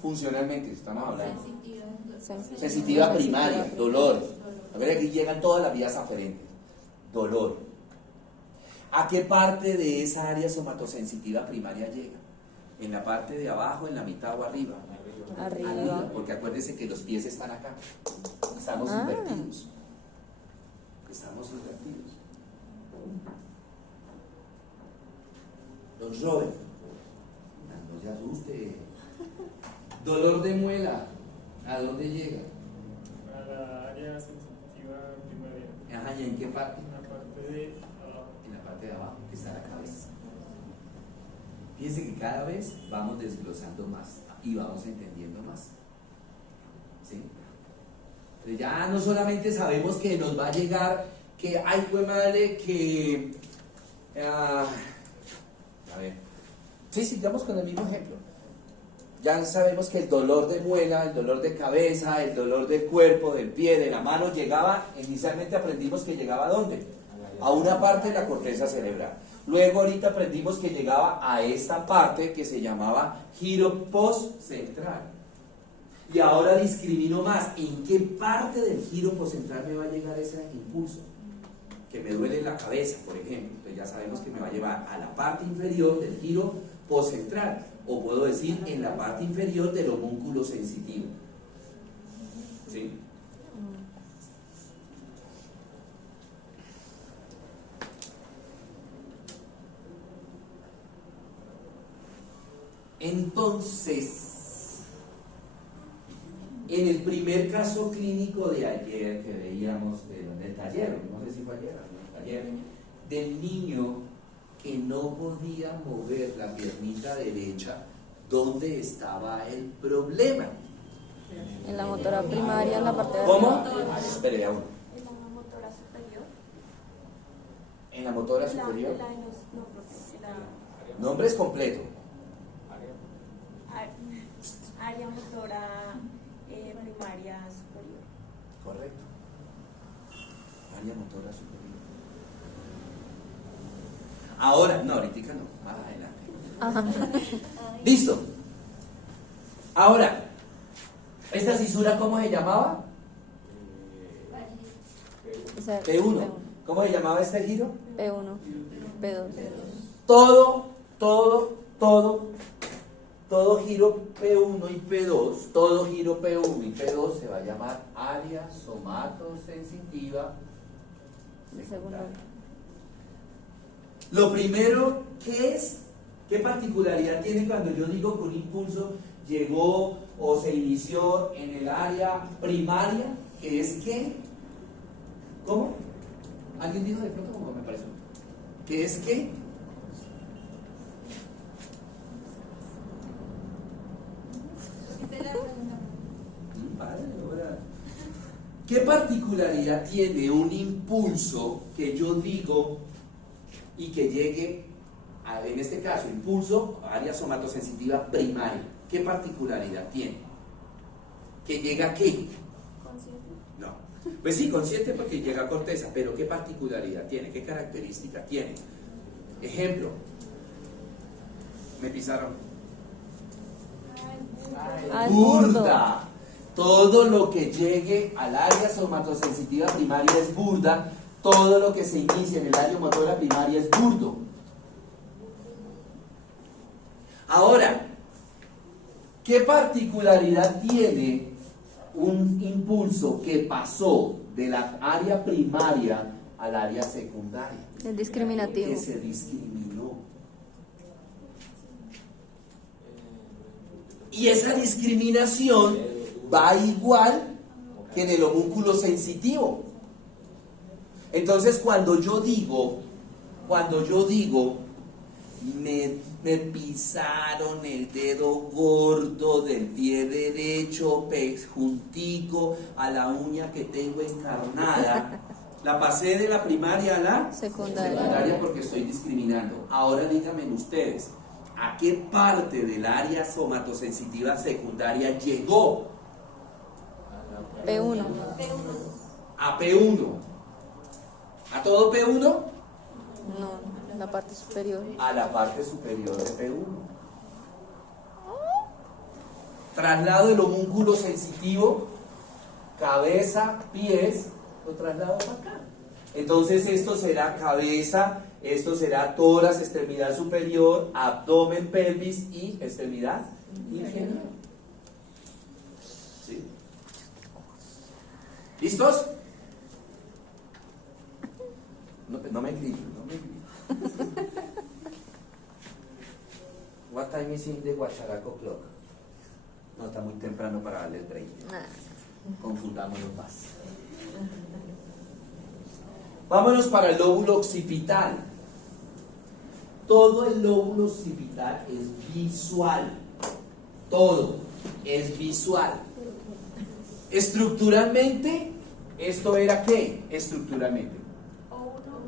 Funcionalmente, estamos hablando. Sensitiva. Sensitiva primaria, dolor. A ver, aquí llegan todas las vías aferentes. Dolor. ¿A qué parte de esa área somatosensitiva primaria llega? ¿En la parte de abajo, en la mitad o arriba? Arriba. Porque acuérdense que los pies están acá. Estamos invertidos. Estamos invertidos. Don Robert, no se asuste. Dolor de muela, ¿a dónde llega? A la área sensitiva primaria, Ajá, ¿y en qué parte? en la parte de está la cabeza. Fíjense que cada vez vamos desglosando más y vamos entendiendo más. ¿Sí? Pero ya no solamente sabemos que nos va a llegar, que ay, fue madre, que... a ver. Sí, sigamos con el mismo ejemplo. Ya sabemos que el dolor de muela, el dolor de cabeza, el dolor del cuerpo, del pie, de la mano, llegaba, inicialmente aprendimos que llegaba ¿a dónde? A una parte de la corteza cerebral. Luego ahorita aprendimos que llegaba a esta parte que se llamaba giro postcentral. Y ahora discrimino más, ¿en qué parte del giro postcentral me va a llegar ese impulso? Que me duele la cabeza, por ejemplo. Entonces ya sabemos que me va a llevar a la parte inferior del giro postcentral. O puedo decir en la parte inferior del homúnculo sensitivo. ¿Sí? Entonces, en el primer caso clínico de ayer que veíamos del taller, no sé si fue ayer, en el taller, del niño que no podía mover la piernita derecha, ¿dónde estaba el problema? En la motora primaria, en la parte de ¿Cómo? arriba. Espere, ya uno. En la motora superior. En la motora superior. No, profe, la Nombres completo. área motora primaria superior. Correcto. Área motora superior. Ahora, no, ahorita no, más adelante. Listo. Ahora, ¿esta cisura cómo se llamaba? Esa- P1. ¿Cómo se llamaba este giro? P1, P2. Todo giro P1 y P2, todo giro P1 y P2 se va a llamar área somatosensitiva secundaria. Lo primero, ¿qué particularidad tiene cuando yo digo que un impulso llegó o se inició en el área primaria? Que es que, ¿cómo? ¿Alguien dijo de pronto cómo me pareció? ¿Qué es que? Vale, ahora. ¿Qué particularidad tiene un impulso que yo digo y que llegue a, en este caso, impulso a área somatosensitiva primaria? ¿Qué particularidad tiene? ¿Que llega a qué? Consciente. No. Pues sí, consciente porque llega a corteza, pero ¿qué particularidad tiene? ¿Qué característica tiene? Ejemplo. Me pisaron. Ah, es burdo. Burda. Todo lo que llegue al área somatosensitiva primaria es burda. Todo lo que se inicie en el área motora primaria es burdo. Ahora, ¿qué particularidad tiene un impulso que pasó de la área primaria al área secundaria? Es discriminativo. Que se discriminó. Y esa discriminación va igual que en el homúnculo sensitivo. Entonces cuando yo digo, me pisaron el dedo gordo del pie derecho, juntico a la uña que tengo encarnada, la pasé de la primaria a la Secundaria. porque estoy discriminando. Ahora díganme ustedes, ¿a qué parte del área somatosensitiva secundaria llegó? P1. A P1. ¿A todo P1? No, la parte superior. A la parte superior de P1. Traslado del homúnculo sensitivo, cabeza, pies, lo traslado para acá. Entonces esto será cabeza, esto será tórax, extremidad superior, abdomen, pelvis y extremidad inferior. ¿Sí? ¿Listos? No me griten, no me griten. What time is in the Guacharaco clock? No, está muy temprano para darle el 30. Confundámonos más. Vámonos para el lóbulo occipital. todo el lóbulo occipital es visual. Todo es visual. Estructuralmente, ¿esto era qué? Estructuralmente.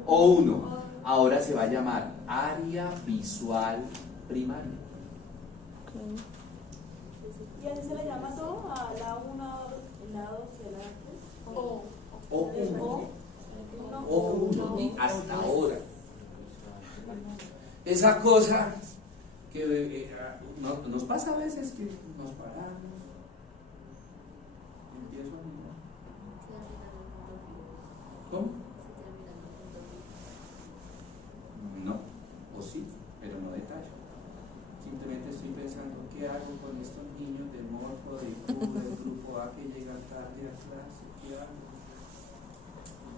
O1. Ahora se va a llamar área visual primaria. ¿Y así se le llama todo? A la 1, la 2, la 3. O1. Y hasta ahora. Esa cosa que nos pasa a veces que nos paramos. Empiezo a mirar. ¿Cómo? No, o sí, pero no detallo. Simplemente estoy pensando qué hago con estos niños de morfo, de cura, del grupo A que llegan tarde a clase, qué hago.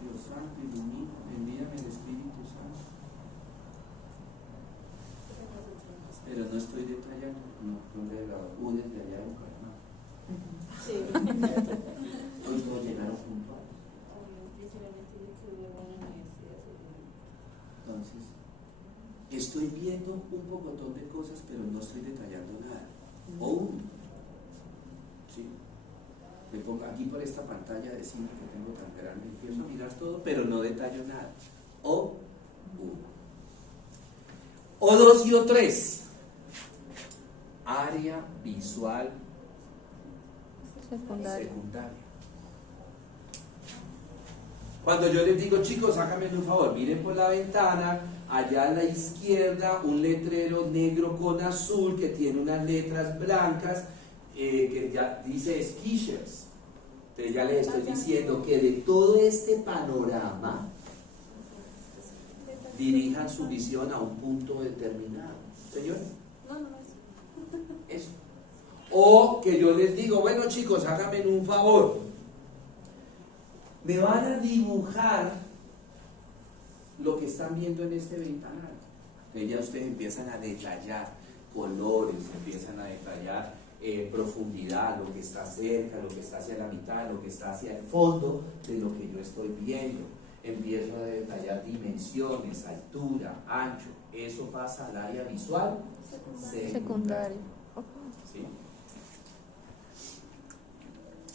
Dios santo, ilumina, envíame el Espíritu Santo. Pero no estoy detallando, no, donde la UNES de allá encarnado. Sí. Hoy no llegaron puntuales. Entonces, estoy viendo un pocotón de cosas, pero no estoy detallando nada. O uno. ¿Sí? Me pongo aquí por esta pantalla de cine que tengo tan grande, empiezo a mirar todo, pero no detallo nada. O uno. O2 y O3. Área visual Secundaria. secundaria. Cuando yo les digo, chicos, háganme un favor, miren por la ventana, allá a la izquierda, un letrero negro con azul que tiene unas letras blancas que ya dice Skishers. Entonces ya les estoy diciendo que de todo este panorama dirijan su visión a un punto determinado. ¿Señor? No. Eso. O que yo les digo, bueno chicos, háganme un favor. Me van a dibujar lo que están viendo en este ventanal. Entonces ya ustedes empiezan a detallar colores, empiezan a detallar profundidad, lo que está cerca, lo que está hacia la mitad, lo que está hacia el fondo de lo que yo estoy viendo. Empiezo a detallar dimensiones, altura, ancho. Eso pasa al área visual Secundaria. ¿Sí?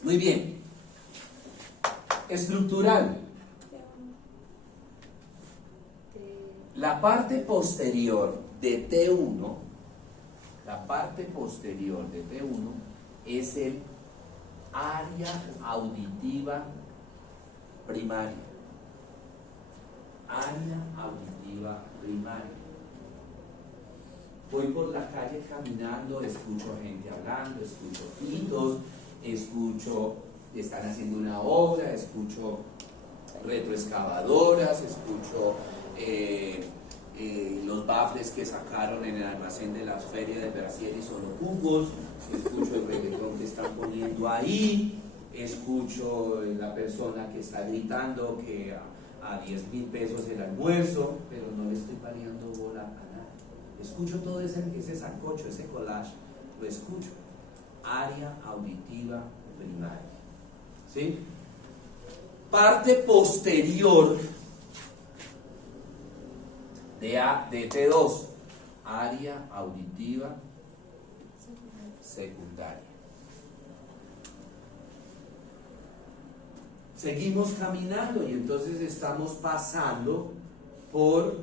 Muy bien. Estructural. La parte posterior de T1, es el área auditiva primaria. Área auditiva primaria. Voy por la calle caminando, escucho gente hablando, escucho gritos, escucho, están haciendo una obra, escucho retroexcavadoras, escucho los bafles que sacaron en el almacén de las ferias de Brasil y solo jugos, escucho el reggaetón que están poniendo ahí, escucho la persona que está gritando que a 10.000 pesos el almuerzo, pero no le estoy pariendo bola a nada. Escucho todo ese sancocho, ese collage, lo escucho. Área auditiva primaria. ¿Sí? Parte posterior de T2, área auditiva secundaria. Seguimos caminando y entonces estamos pasando por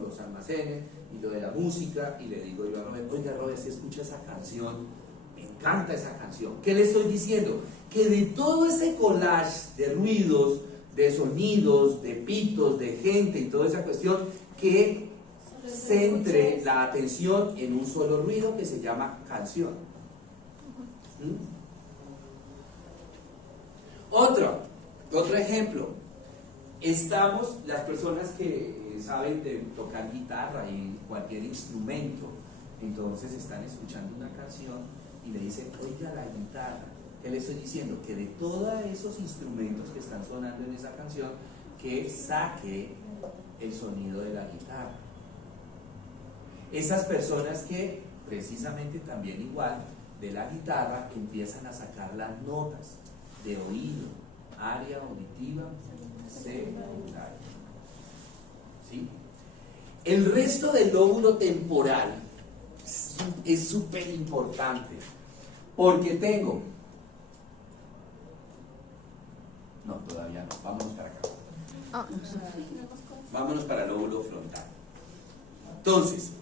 los almacenes y lo de la música, y le digo yo a Robert, oiga Robert, si escucha esa canción, me encanta esa canción. ¿Qué le estoy diciendo? Que de todo ese collage de ruidos, de sonidos, de pitos, de gente y toda esa cuestión, que centre la atención en un solo ruido que se llama canción. Otro ejemplo. Las personas que saben de tocar guitarra y cualquier instrumento, entonces están escuchando una canción y le dicen, oiga la guitarra. ¿Qué le estoy diciendo? Que de todos esos instrumentos que están sonando en esa canción, que saque el sonido de la guitarra. Esas personas que precisamente también igual de la guitarra empiezan a sacar las notas de oído, área auditiva secundaria. ¿Sí? El resto del lóbulo temporal es súper importante, porque tengo... No, todavía no, vámonos para acá. Vámonos para el lóbulo frontal. Entonces,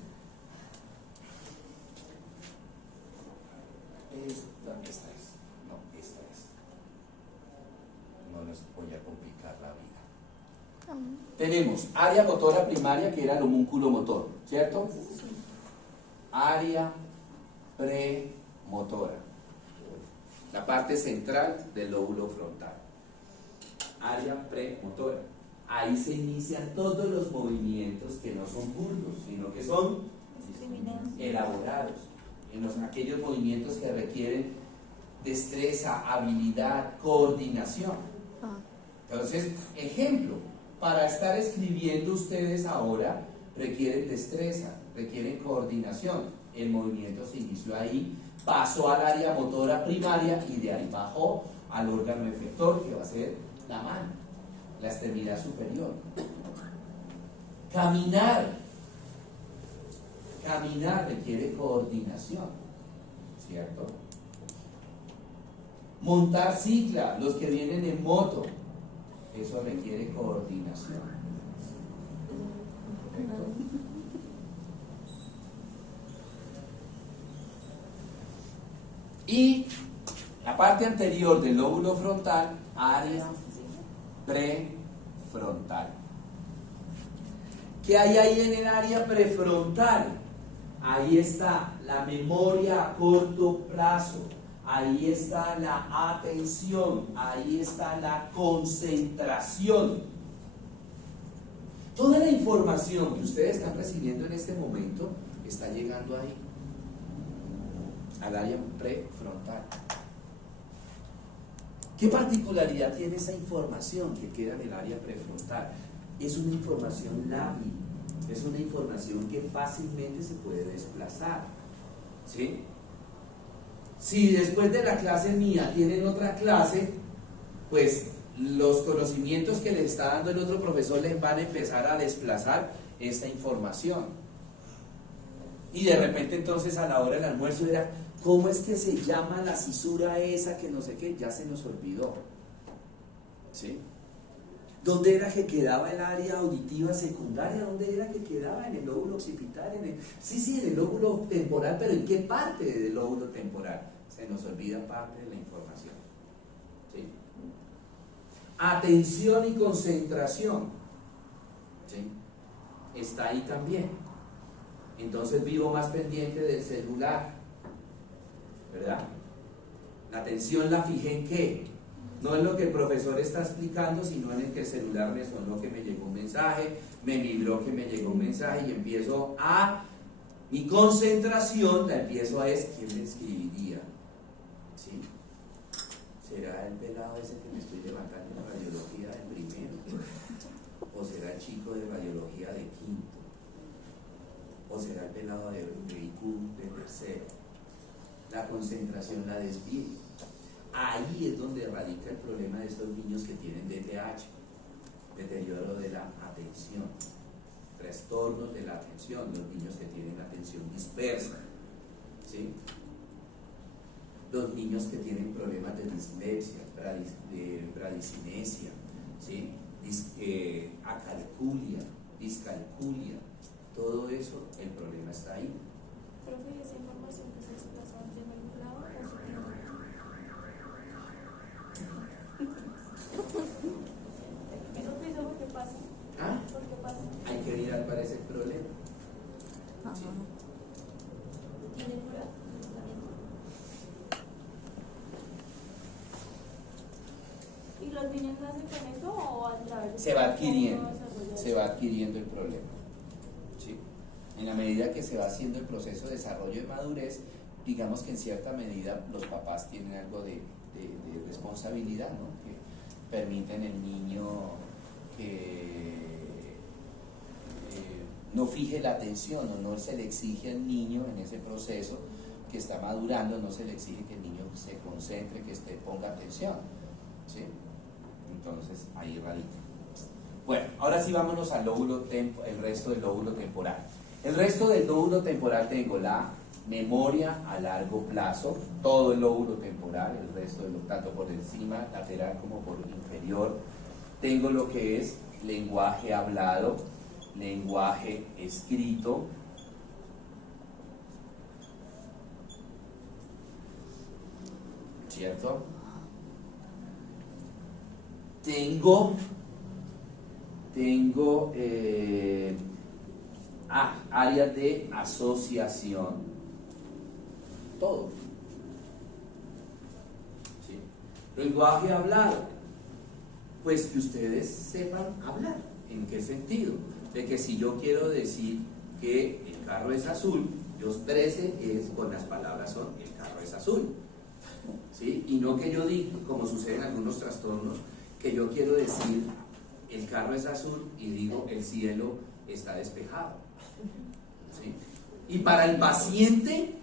esta es. No les voy a complicar la vida. Tenemos área motora primaria, que era el homúnculo motor, ¿cierto? Área premotora, la parte central del lóbulo frontal. Área premotora. Ahí se inician todos los movimientos que no son burdos, sino que son elaborados. En aquellos movimientos que requieren destreza, habilidad, coordinación. Entonces, ejemplo, para estar escribiendo ustedes ahora requieren destreza, requieren coordinación. El movimiento se inició ahí, pasó al área motora primaria y de ahí bajó al órgano efector, que va a ser la mano, la extremidad superior. Caminar requiere coordinación, ¿cierto? Montar cicla, los que vienen en moto, eso requiere coordinación. ¿Correcto? Y la parte anterior del lóbulo frontal, área prefrontal. ¿Qué hay ahí en el área prefrontal? Ahí está la memoria a corto plazo, ahí está la atención, ahí está la concentración. Toda la información que ustedes están recibiendo en este momento está llegando ahí, al área prefrontal. ¿Qué particularidad tiene esa información que queda en el área prefrontal? Es una información lábil, es una información que fácilmente se puede desplazar, ¿sí? Si después de la clase mía tienen otra clase, pues los conocimientos que les está dando el otro profesor les van a empezar a desplazar esta información. Y de repente entonces a la hora del almuerzo era, ¿cómo es que se llama la cisura esa que no sé qué? Ya se nos olvidó, ¿sí? ¿Dónde era que quedaba el área auditiva secundaria? ¿Dónde era que quedaba? ¿En el lóbulo occipital? Sí, en el lóbulo temporal, pero ¿en qué parte del lóbulo temporal? Se nos olvida parte de la información, ¿sí? Atención y concentración, ¿sí? Está ahí también. Entonces vivo más pendiente del celular, ¿verdad? La atención la fijé en qué, no en lo que el profesor está explicando, sino en el que el celular me sonó que me llegó un mensaje, me vibró que me llegó un mensaje y empiezo a, mi concentración la empiezo a ¿quién me escribiría? ¿Sí? ¿Será el pelado ese que me estoy levantando en la radiología del primero? ¿O será el chico de radiología de quinto? ¿O será el pelado de IQ de tercero? La concentración la desvío. Ahí es donde radica el problema de estos niños que tienen DTH, deterioro de la atención, trastornos de la atención, los niños que tienen atención dispersa, ¿sí? Los niños que tienen problemas de dislexia, de bradicinesia, ¿sí? Acalculia, discalculia, todo eso, el problema está ahí. Profe, ¿y esa información que se desplaza de algún lado o se queda? ¿Por qué pasa? ¿Ah? ¿Por qué pasa? Hay que mirar para ese problema. Sí. ¿Tiene cura? ¿Y los niños nacen con eso o a través de Se va adquiriendo, cómo desarrolla se va adquiriendo el problema, ¿sí? En la medida que se va haciendo el proceso de desarrollo de madurez, digamos que en cierta medida los papás tienen algo de responsabilidad, ¿no? Que permiten el niño que no fije la atención, o no se le exige al niño en ese proceso que está madurando, no se le exige que el niño se concentre, que ponga atención, ¿sí? Entonces ahí radica. Bueno, ahora sí vámonos al el resto del lóbulo temporal. El resto del lóbulo temporal tengo la memoria a largo plazo, todo el lóbulo temporal, el resto tanto por encima, lateral como por inferior. Tengo lo que es lenguaje hablado, lenguaje escrito. ¿Cierto? Tengo áreas de asociación, todo. ¿Sí? Lenguaje hablado, pues que ustedes sepan hablar. ¿En qué sentido? De que si yo quiero decir que el carro es azul, yo exprese es con las palabras son el carro es azul. ¿Sí? Y no que yo diga, como sucede en algunos trastornos, que yo quiero decir el carro es azul y digo el cielo está despejado. ¿Sí? Y para el paciente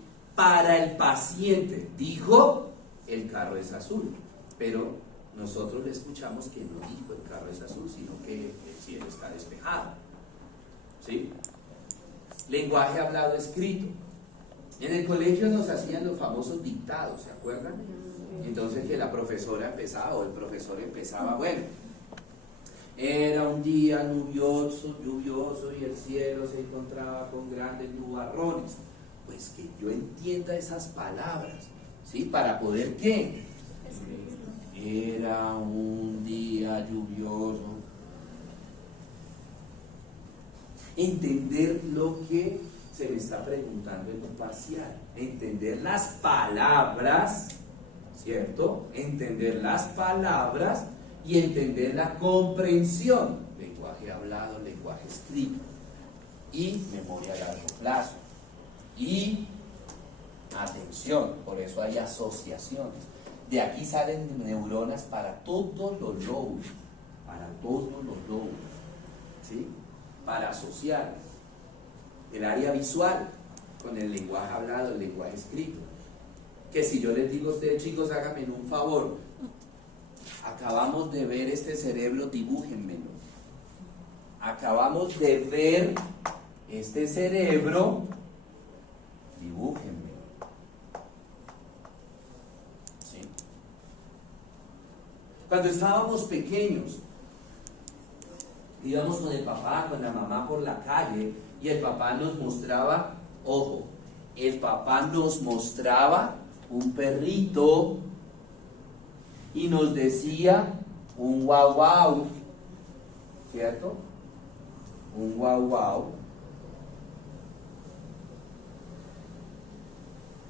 dijo el carro es azul, pero nosotros le escuchamos que no dijo el carro es azul, sino que el cielo está despejado. ¿Sí? Lenguaje hablado escrito. En el colegio nos hacían los famosos dictados, ¿se acuerdan? Entonces que la profesora empezaba o el profesor empezaba, bueno, era un día lluvioso y el cielo se encontraba con grandes nubarrones. Pues que yo entienda esas palabras, ¿sí? Para poder ¿qué? Era un día lluvioso. Entender lo que se me está preguntando en un parcial, entender las palabras, ¿cierto? Entender las palabras y entender la comprensión, lenguaje hablado, lenguaje escrito, y memoria a largo plazo, y atención, por eso hay asociaciones. De aquí salen neuronas para todos los lóbulos, ¿sí? Para asociar el área visual con el lenguaje hablado, el lenguaje escrito. Que si yo les digo a ustedes, chicos, háganme un favor, acabamos de ver este cerebro, dibújenmelo. Acabamos de ver este cerebro, dibújenmelo. ¿Sí? Cuando estábamos pequeños, íbamos con el papá, con la mamá por la calle y el papá nos mostraba, ojo, el papá nos mostraba un perrito y nos decía un guau guau, ¿cierto? Un guau guau.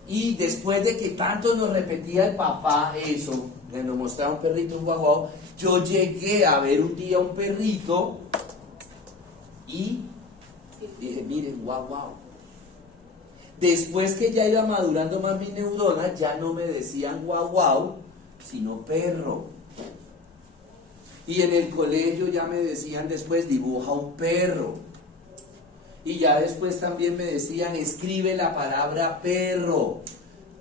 Y después de que tanto nos repetía el papá eso, de nos mostraba un perrito, un guau guau, yo llegué a ver un día un perrito y dije, miren, guau guau. Después que ya iba madurando más mis neuronas, ya no me decían guau guau, sino perro. Y en el colegio ya me decían después, dibuja un perro. Y ya después también me decían, escribe la palabra perro.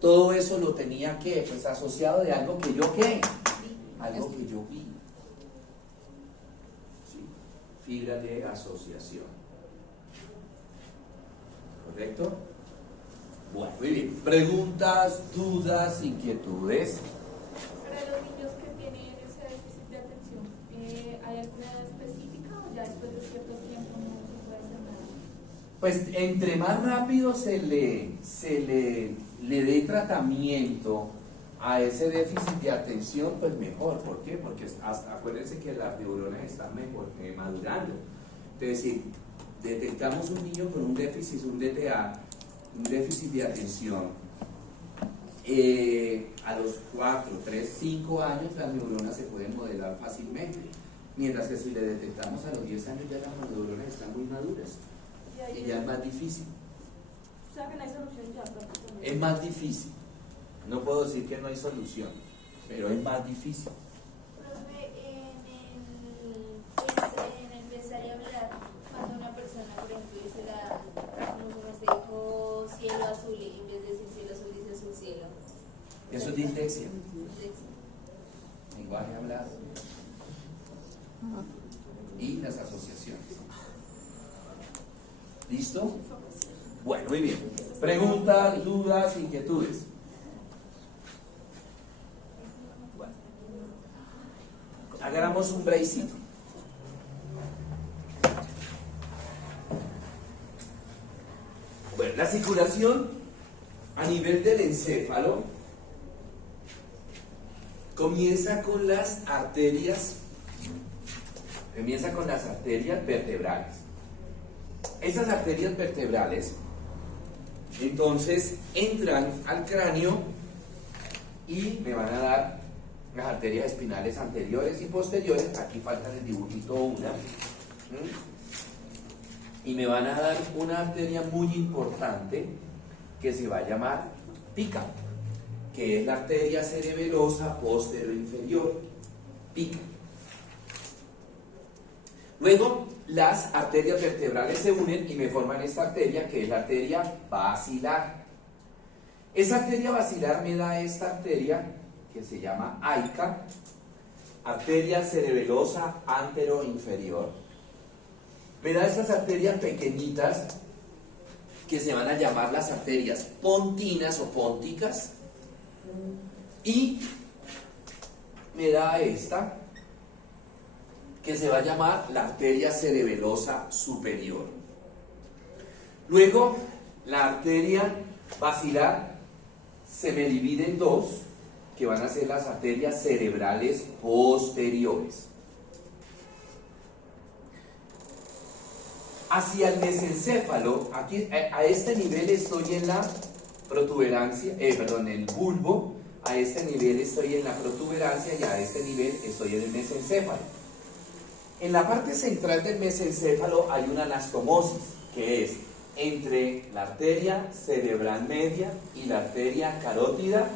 Todo eso lo tenía que, pues asociado de algo que yo ¿qué? Algo que yo vi. ¿Sí? Fibra de asociación. ¿Correcto? Bueno, muy bien. Preguntas, dudas, inquietudes. Para los niños que tienen ese déficit de atención, ¿hay alguna edad específica o ya después de cierto tiempo no se puede hacer nada? Pues entre más rápido se le dé tratamiento a ese déficit de atención, pues mejor. ¿Por qué? Porque acuérdense que las neuronas están mejor, madurando. Entonces, si detectamos un niño con un déficit, un DTA, un déficit de atención, a los 4, 3, 5 años las neuronas se pueden modelar fácilmente, mientras que si le detectamos a los 10 años ya las neuronas están muy maduras y ya es más difícil. O sea que no hay solución ya prácticamente. Es más difícil, no puedo decir que no hay solución, pero es más difícil. Profe, en el empezar a hablar, cuando una persona, por ejemplo, dice como se dijo cielo azul y en vez de decir cielo azul dice azul cielo. Eso es dislexia, lenguaje hablado. Y las ¿Listo? Bueno, muy bien. Preguntas, dudas, inquietudes. Bueno. Hagamos un breakcito. Bueno, la circulación a nivel del encéfalo comienza con las arterias vertebrales. Esas arterias vertebrales entonces entran al cráneo y me van a dar las arterias espinales anteriores y posteriores. Aquí falta el dibujito una. Y me van a dar una arteria muy importante que se va a llamar pica, que es la arteria cerebelosa posterior inferior. Pica. Luego, las arterias vertebrales se unen y me forman esta arteria, que es la arteria basilar. Esa arteria basilar me da esta arteria, que se llama AICA, arteria cerebelosa antero-inferior. Me da estas arterias pequeñitas, que se van a llamar las arterias pontinas o pónticas, y me da esta, que se va a llamar la arteria cerebelosa superior. Luego, la arteria basilar se me divide en dos, que van a ser las arterias cerebrales posteriores. Hacia el mesencéfalo, aquí a este nivel estoy en la protuberancia, el bulbo, a este nivel estoy en la protuberancia y a este nivel estoy en el mesencéfalo. En la parte central del mesencéfalo hay una anastomosis, que es entre la arteria cerebral media y la arteria carótida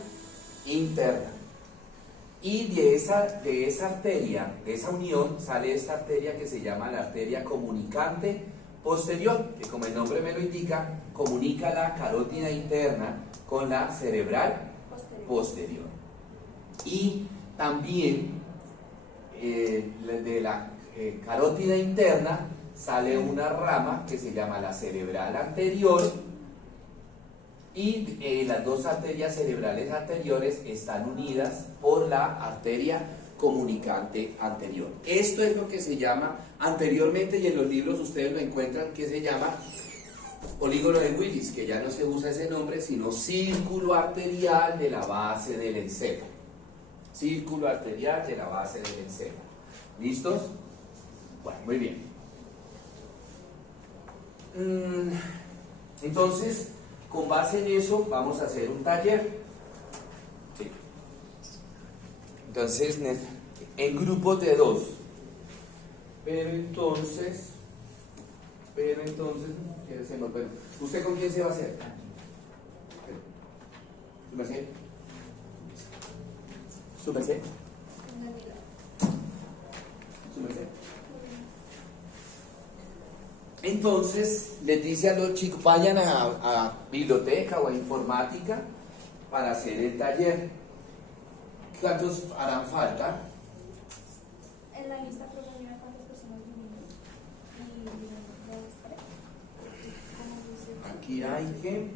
interna. Y de esa arteria, de esa unión, sale esta arteria que se llama la arteria comunicante posterior, que como el nombre me lo indica, comunica la carótida interna con la cerebral posterior. Y también de la carótida interna sale una rama que se llama la cerebral anterior, y las dos arterias cerebrales anteriores están unidas por la arteria comunicante anterior. Esto es lo que se llama anteriormente, y en los libros ustedes lo encuentran, que se llama polígono de Willis, que ya no se usa ese nombre, sino círculo arterial de la base del encéfalo. Círculo arterial de la base del encéfalo. ¿Listos? Bueno, muy bien. Entonces, con base en eso, vamos a hacer un taller. Sí. Entonces, en grupos de dos. Pero entonces, ¿qué hacemos? Bueno, ¿usted con quién se va a hacer? ¿Su merced? ¿Su merced? ¿Su merced? Entonces, les dice a los chicos, vayan a biblioteca o a informática para hacer el taller. ¿Cuántos harán falta? En la lista proponía cuántas personas vinieron y Aquí hay que